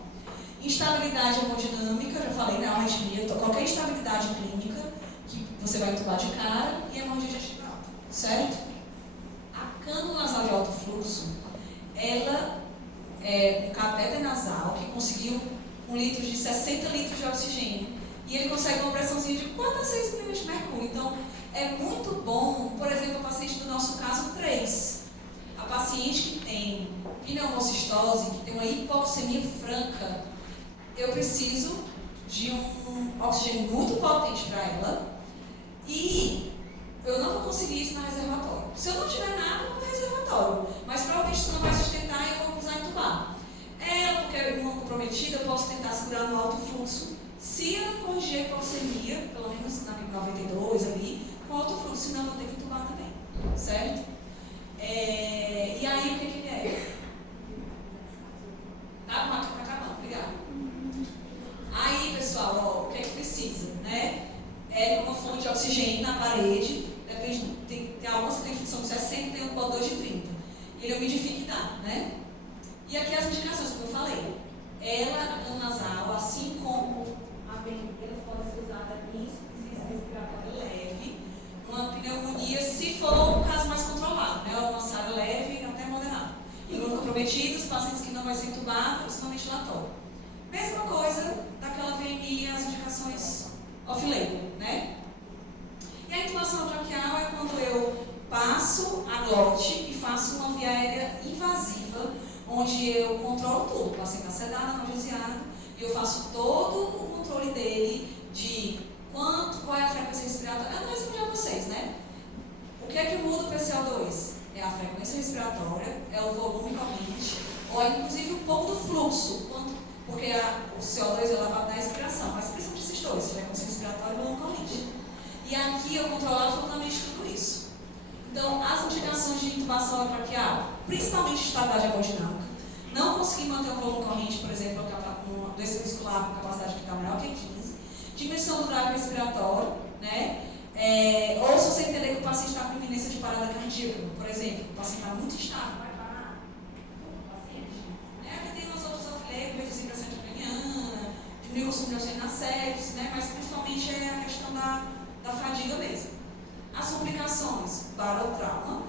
Instabilidade hemodinâmica, já falei, né? Arritmia, qualquer instabilidade clínica que você vai entubar de cara e hemorragia digestiva alta, certo? A cânula nasal de alto fluxo, ela é um catéter nasal que conseguiu 1 litro de 60 litros de oxigênio e ele consegue uma pressãozinha de 4 a 6 milímetros de mercúrio. Então, é muito bom, por exemplo, o paciente do nosso caso 3. A paciente que tem pneumocistose, que tem uma hipoxemia franca, eu preciso de um oxigênio muito potente para ela e eu não vou conseguir isso na reservatório. Se eu não tiver nada, eu vou no reservatório, mas provavelmente isso não vai sustentar e eu vou precisar entubar. Ela, porque é imunocomprometida, eu posso tentar segurar no alto fluxo. Se eu não corrigir a hipoxemia, pelo menos na 92 ali, com alto fluxo, senão eu vou ter que entubar também, certo? E aí, o que ele é? Tá, Marco, tá acabando, obrigada. Aí, pessoal, ó, o que é que precisa, né? É uma fonte de oxigênio na parede, depende, tem algumas que tem função de 60, tem um com 2 de 30. Ele umidifica e dá, né? E aqui as indicações, como eu falei. Ela, a cânula nasal, assim como a ventosa, pode ser usada em insuficiência respiratória leve, uma pneumonia, se for um caso mais controlado, né? Uma SARA leve até moderada. Imunocomprometidos, pacientes que não vai ser intubados, no ventilatório. Mesma coisa daquela VMI, as indicações off-label, né? E a intubação traqueal é quando eu passo a glote e faço uma via aérea invasiva, onde eu controlo tudo. O paciente está sedado, analgesiado, e eu faço todo o controle dele de qual é a frequência respiratória. Eu não respondi a vocês, né? O que é que muda o PCO2? É a frequência respiratória, é o volume corrente, ou é inclusive um pouco do fluxo, porque o CO2 é elevado na expiração, mas principalmente esses dois, frequência respiratória e volume corrente. E aqui eu controlo absolutamente tudo isso. Então, as indicações de intubação traqueal, principalmente estabilidade hemodinâmica, não conseguir manter um volume corrente, por exemplo, uma doença muscular com capacidade vital maior que 15, diminuição do drive respiratório, né? Ou se você entender que o paciente está com iminência de parada cardíaca, por exemplo, o paciente está muito estável, vai parar o paciente. Aqui tem os outros off-label, redução pressão intracraniana, diminuir o consumo de oxigênio na sepse, né? Mas principalmente é a questão da fadiga mesmo. As complicações, barotrauma,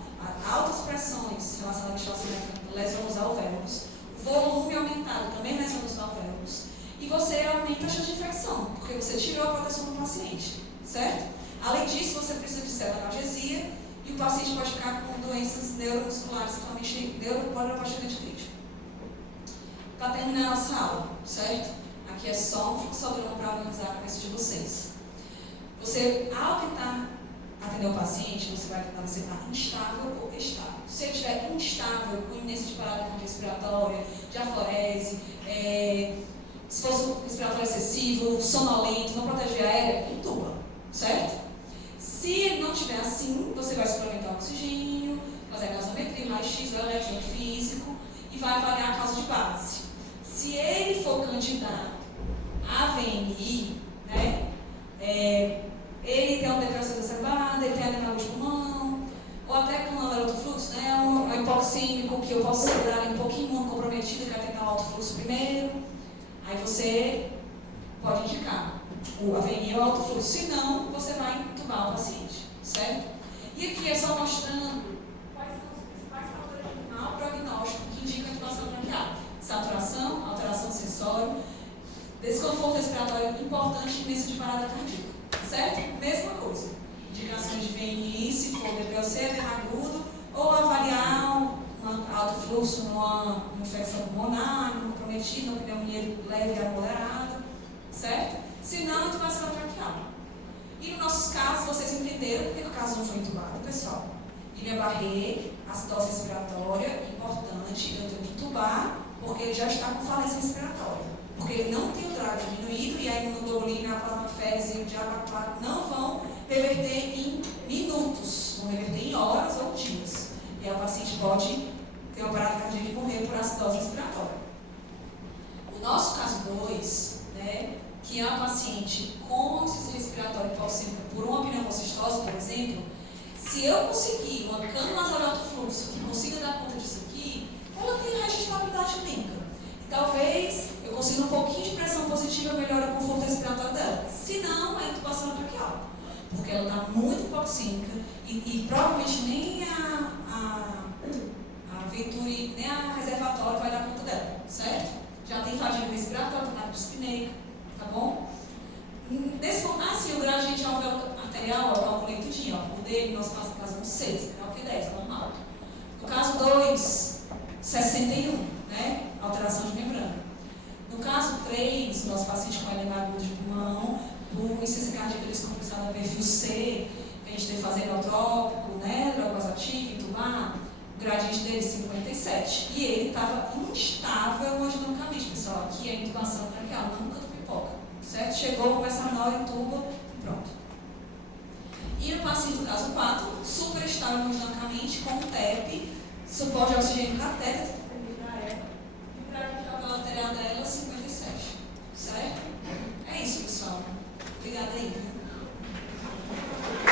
altas pressões relacionadas à ventilação mecânica lesionam os alvéolos, volume aumentado também lesiona os alvéolos, e você aumenta a chance de infecção, porque você tirou a proteção do paciente, certo? Além disso, você precisa de certa analgesia, e o paciente pode ficar com doenças neuromusculares, principalmente neuroplasticidade crítica. Para terminar a nossa aula, certo? Aqui é só um fluxograma para organizar a cabeça de vocês. Você, ao tentar atender o paciente, você vai tentar se estar instável ou estável. Se ele estiver instável, com iminência de parada cardiorrespiratória, diaforese, esforço respiratório excessivo, sonolento, não protege a aérea, intuba, certo? Se ele não estiver assim, você vai suplementar oxigênio, fazer a gasometria, raio-x, o eletrofísico e vai avaliar a causa de base. Se ele for candidato a VNI, né, ele tem uma depressão exacerbada, ele tem anemia de pulmão, ou até com um alto fluxo, né, um hipoxêmico, que eu posso segurar um pouquinho imunocomprometido, que vai tentar o alto fluxo primeiro, aí você pode indicar a VNI ou alto fluxo, se não, você vai entubar o paciente, certo? E aqui é só mostrando quais são os principais fatores de mau prognóstico que indicam a intubação traqueal. Saturação, alteração sensório, desconforto respiratório importante e iminência de parada cardíaca, certo? Mesma coisa. Indicações de VNI, se for DPOC, agudo, ou avaliar um alto fluxo numa infecção pulmonar, comprometida, uma pneumonia leve a moderada, certo? Se não, intubação traqueal. E nos nossos casos, vocês entenderam por que o caso não foi intubado, pessoal? Ilha Barré, acidose respiratória, importante, eu tenho que intubar, porque ele já está com falência respiratória. Porque ele não tem o drive diminuído e a imunoglobulina, a plasmaférese e o diabato não vão reverter em minutos, vão reverter em horas ou dias. E aí o paciente pode ter uma parada cardíaca e morrer por acidose respiratória. O nosso caso 2, né, que é uma paciente com insuficiência respiratória hipoxêmica por uma pneumocistose, por exemplo, se eu conseguir uma cânula nasal de alto fluxo que consiga dar conta disso aqui, ela tem registrabilidade clínica. E talvez eu consiga um pouquinho de pressão positiva, melhore o conforto respiratório dela. Se não, é intubação traqueal. Porque ela está muito hipoxêmica e provavelmente nem a Venturi, nem a reservatória vai dar conta dela, certo? Já tem fadiga respiratória, tem dispneica, tá bom? Nesse ponto, o gradiente alvéolo arterial, eu calculei tudinho, ó. O dele, nosso caso 1, 6, menor que 10, normal. No caso 2, 61, né? Alteração de membrana. No caso 3, nosso paciente com edema agudo de pulmão, por insuficiência cardíaca descompensada perfil C, que a gente teve que fazer neotrópico, né? Droga vasoativa, entubar, o gradiente dele 57. E ele estava instável hemodinamicamente, pessoal. Aqui é a intubação traqueal, nunca do pipoca, certo? Chegou, começa a menor, intuba e pronto. E no paciente do caso 4, super estável hemodinamicamente, com TEP, suporte de oxigênio catéter,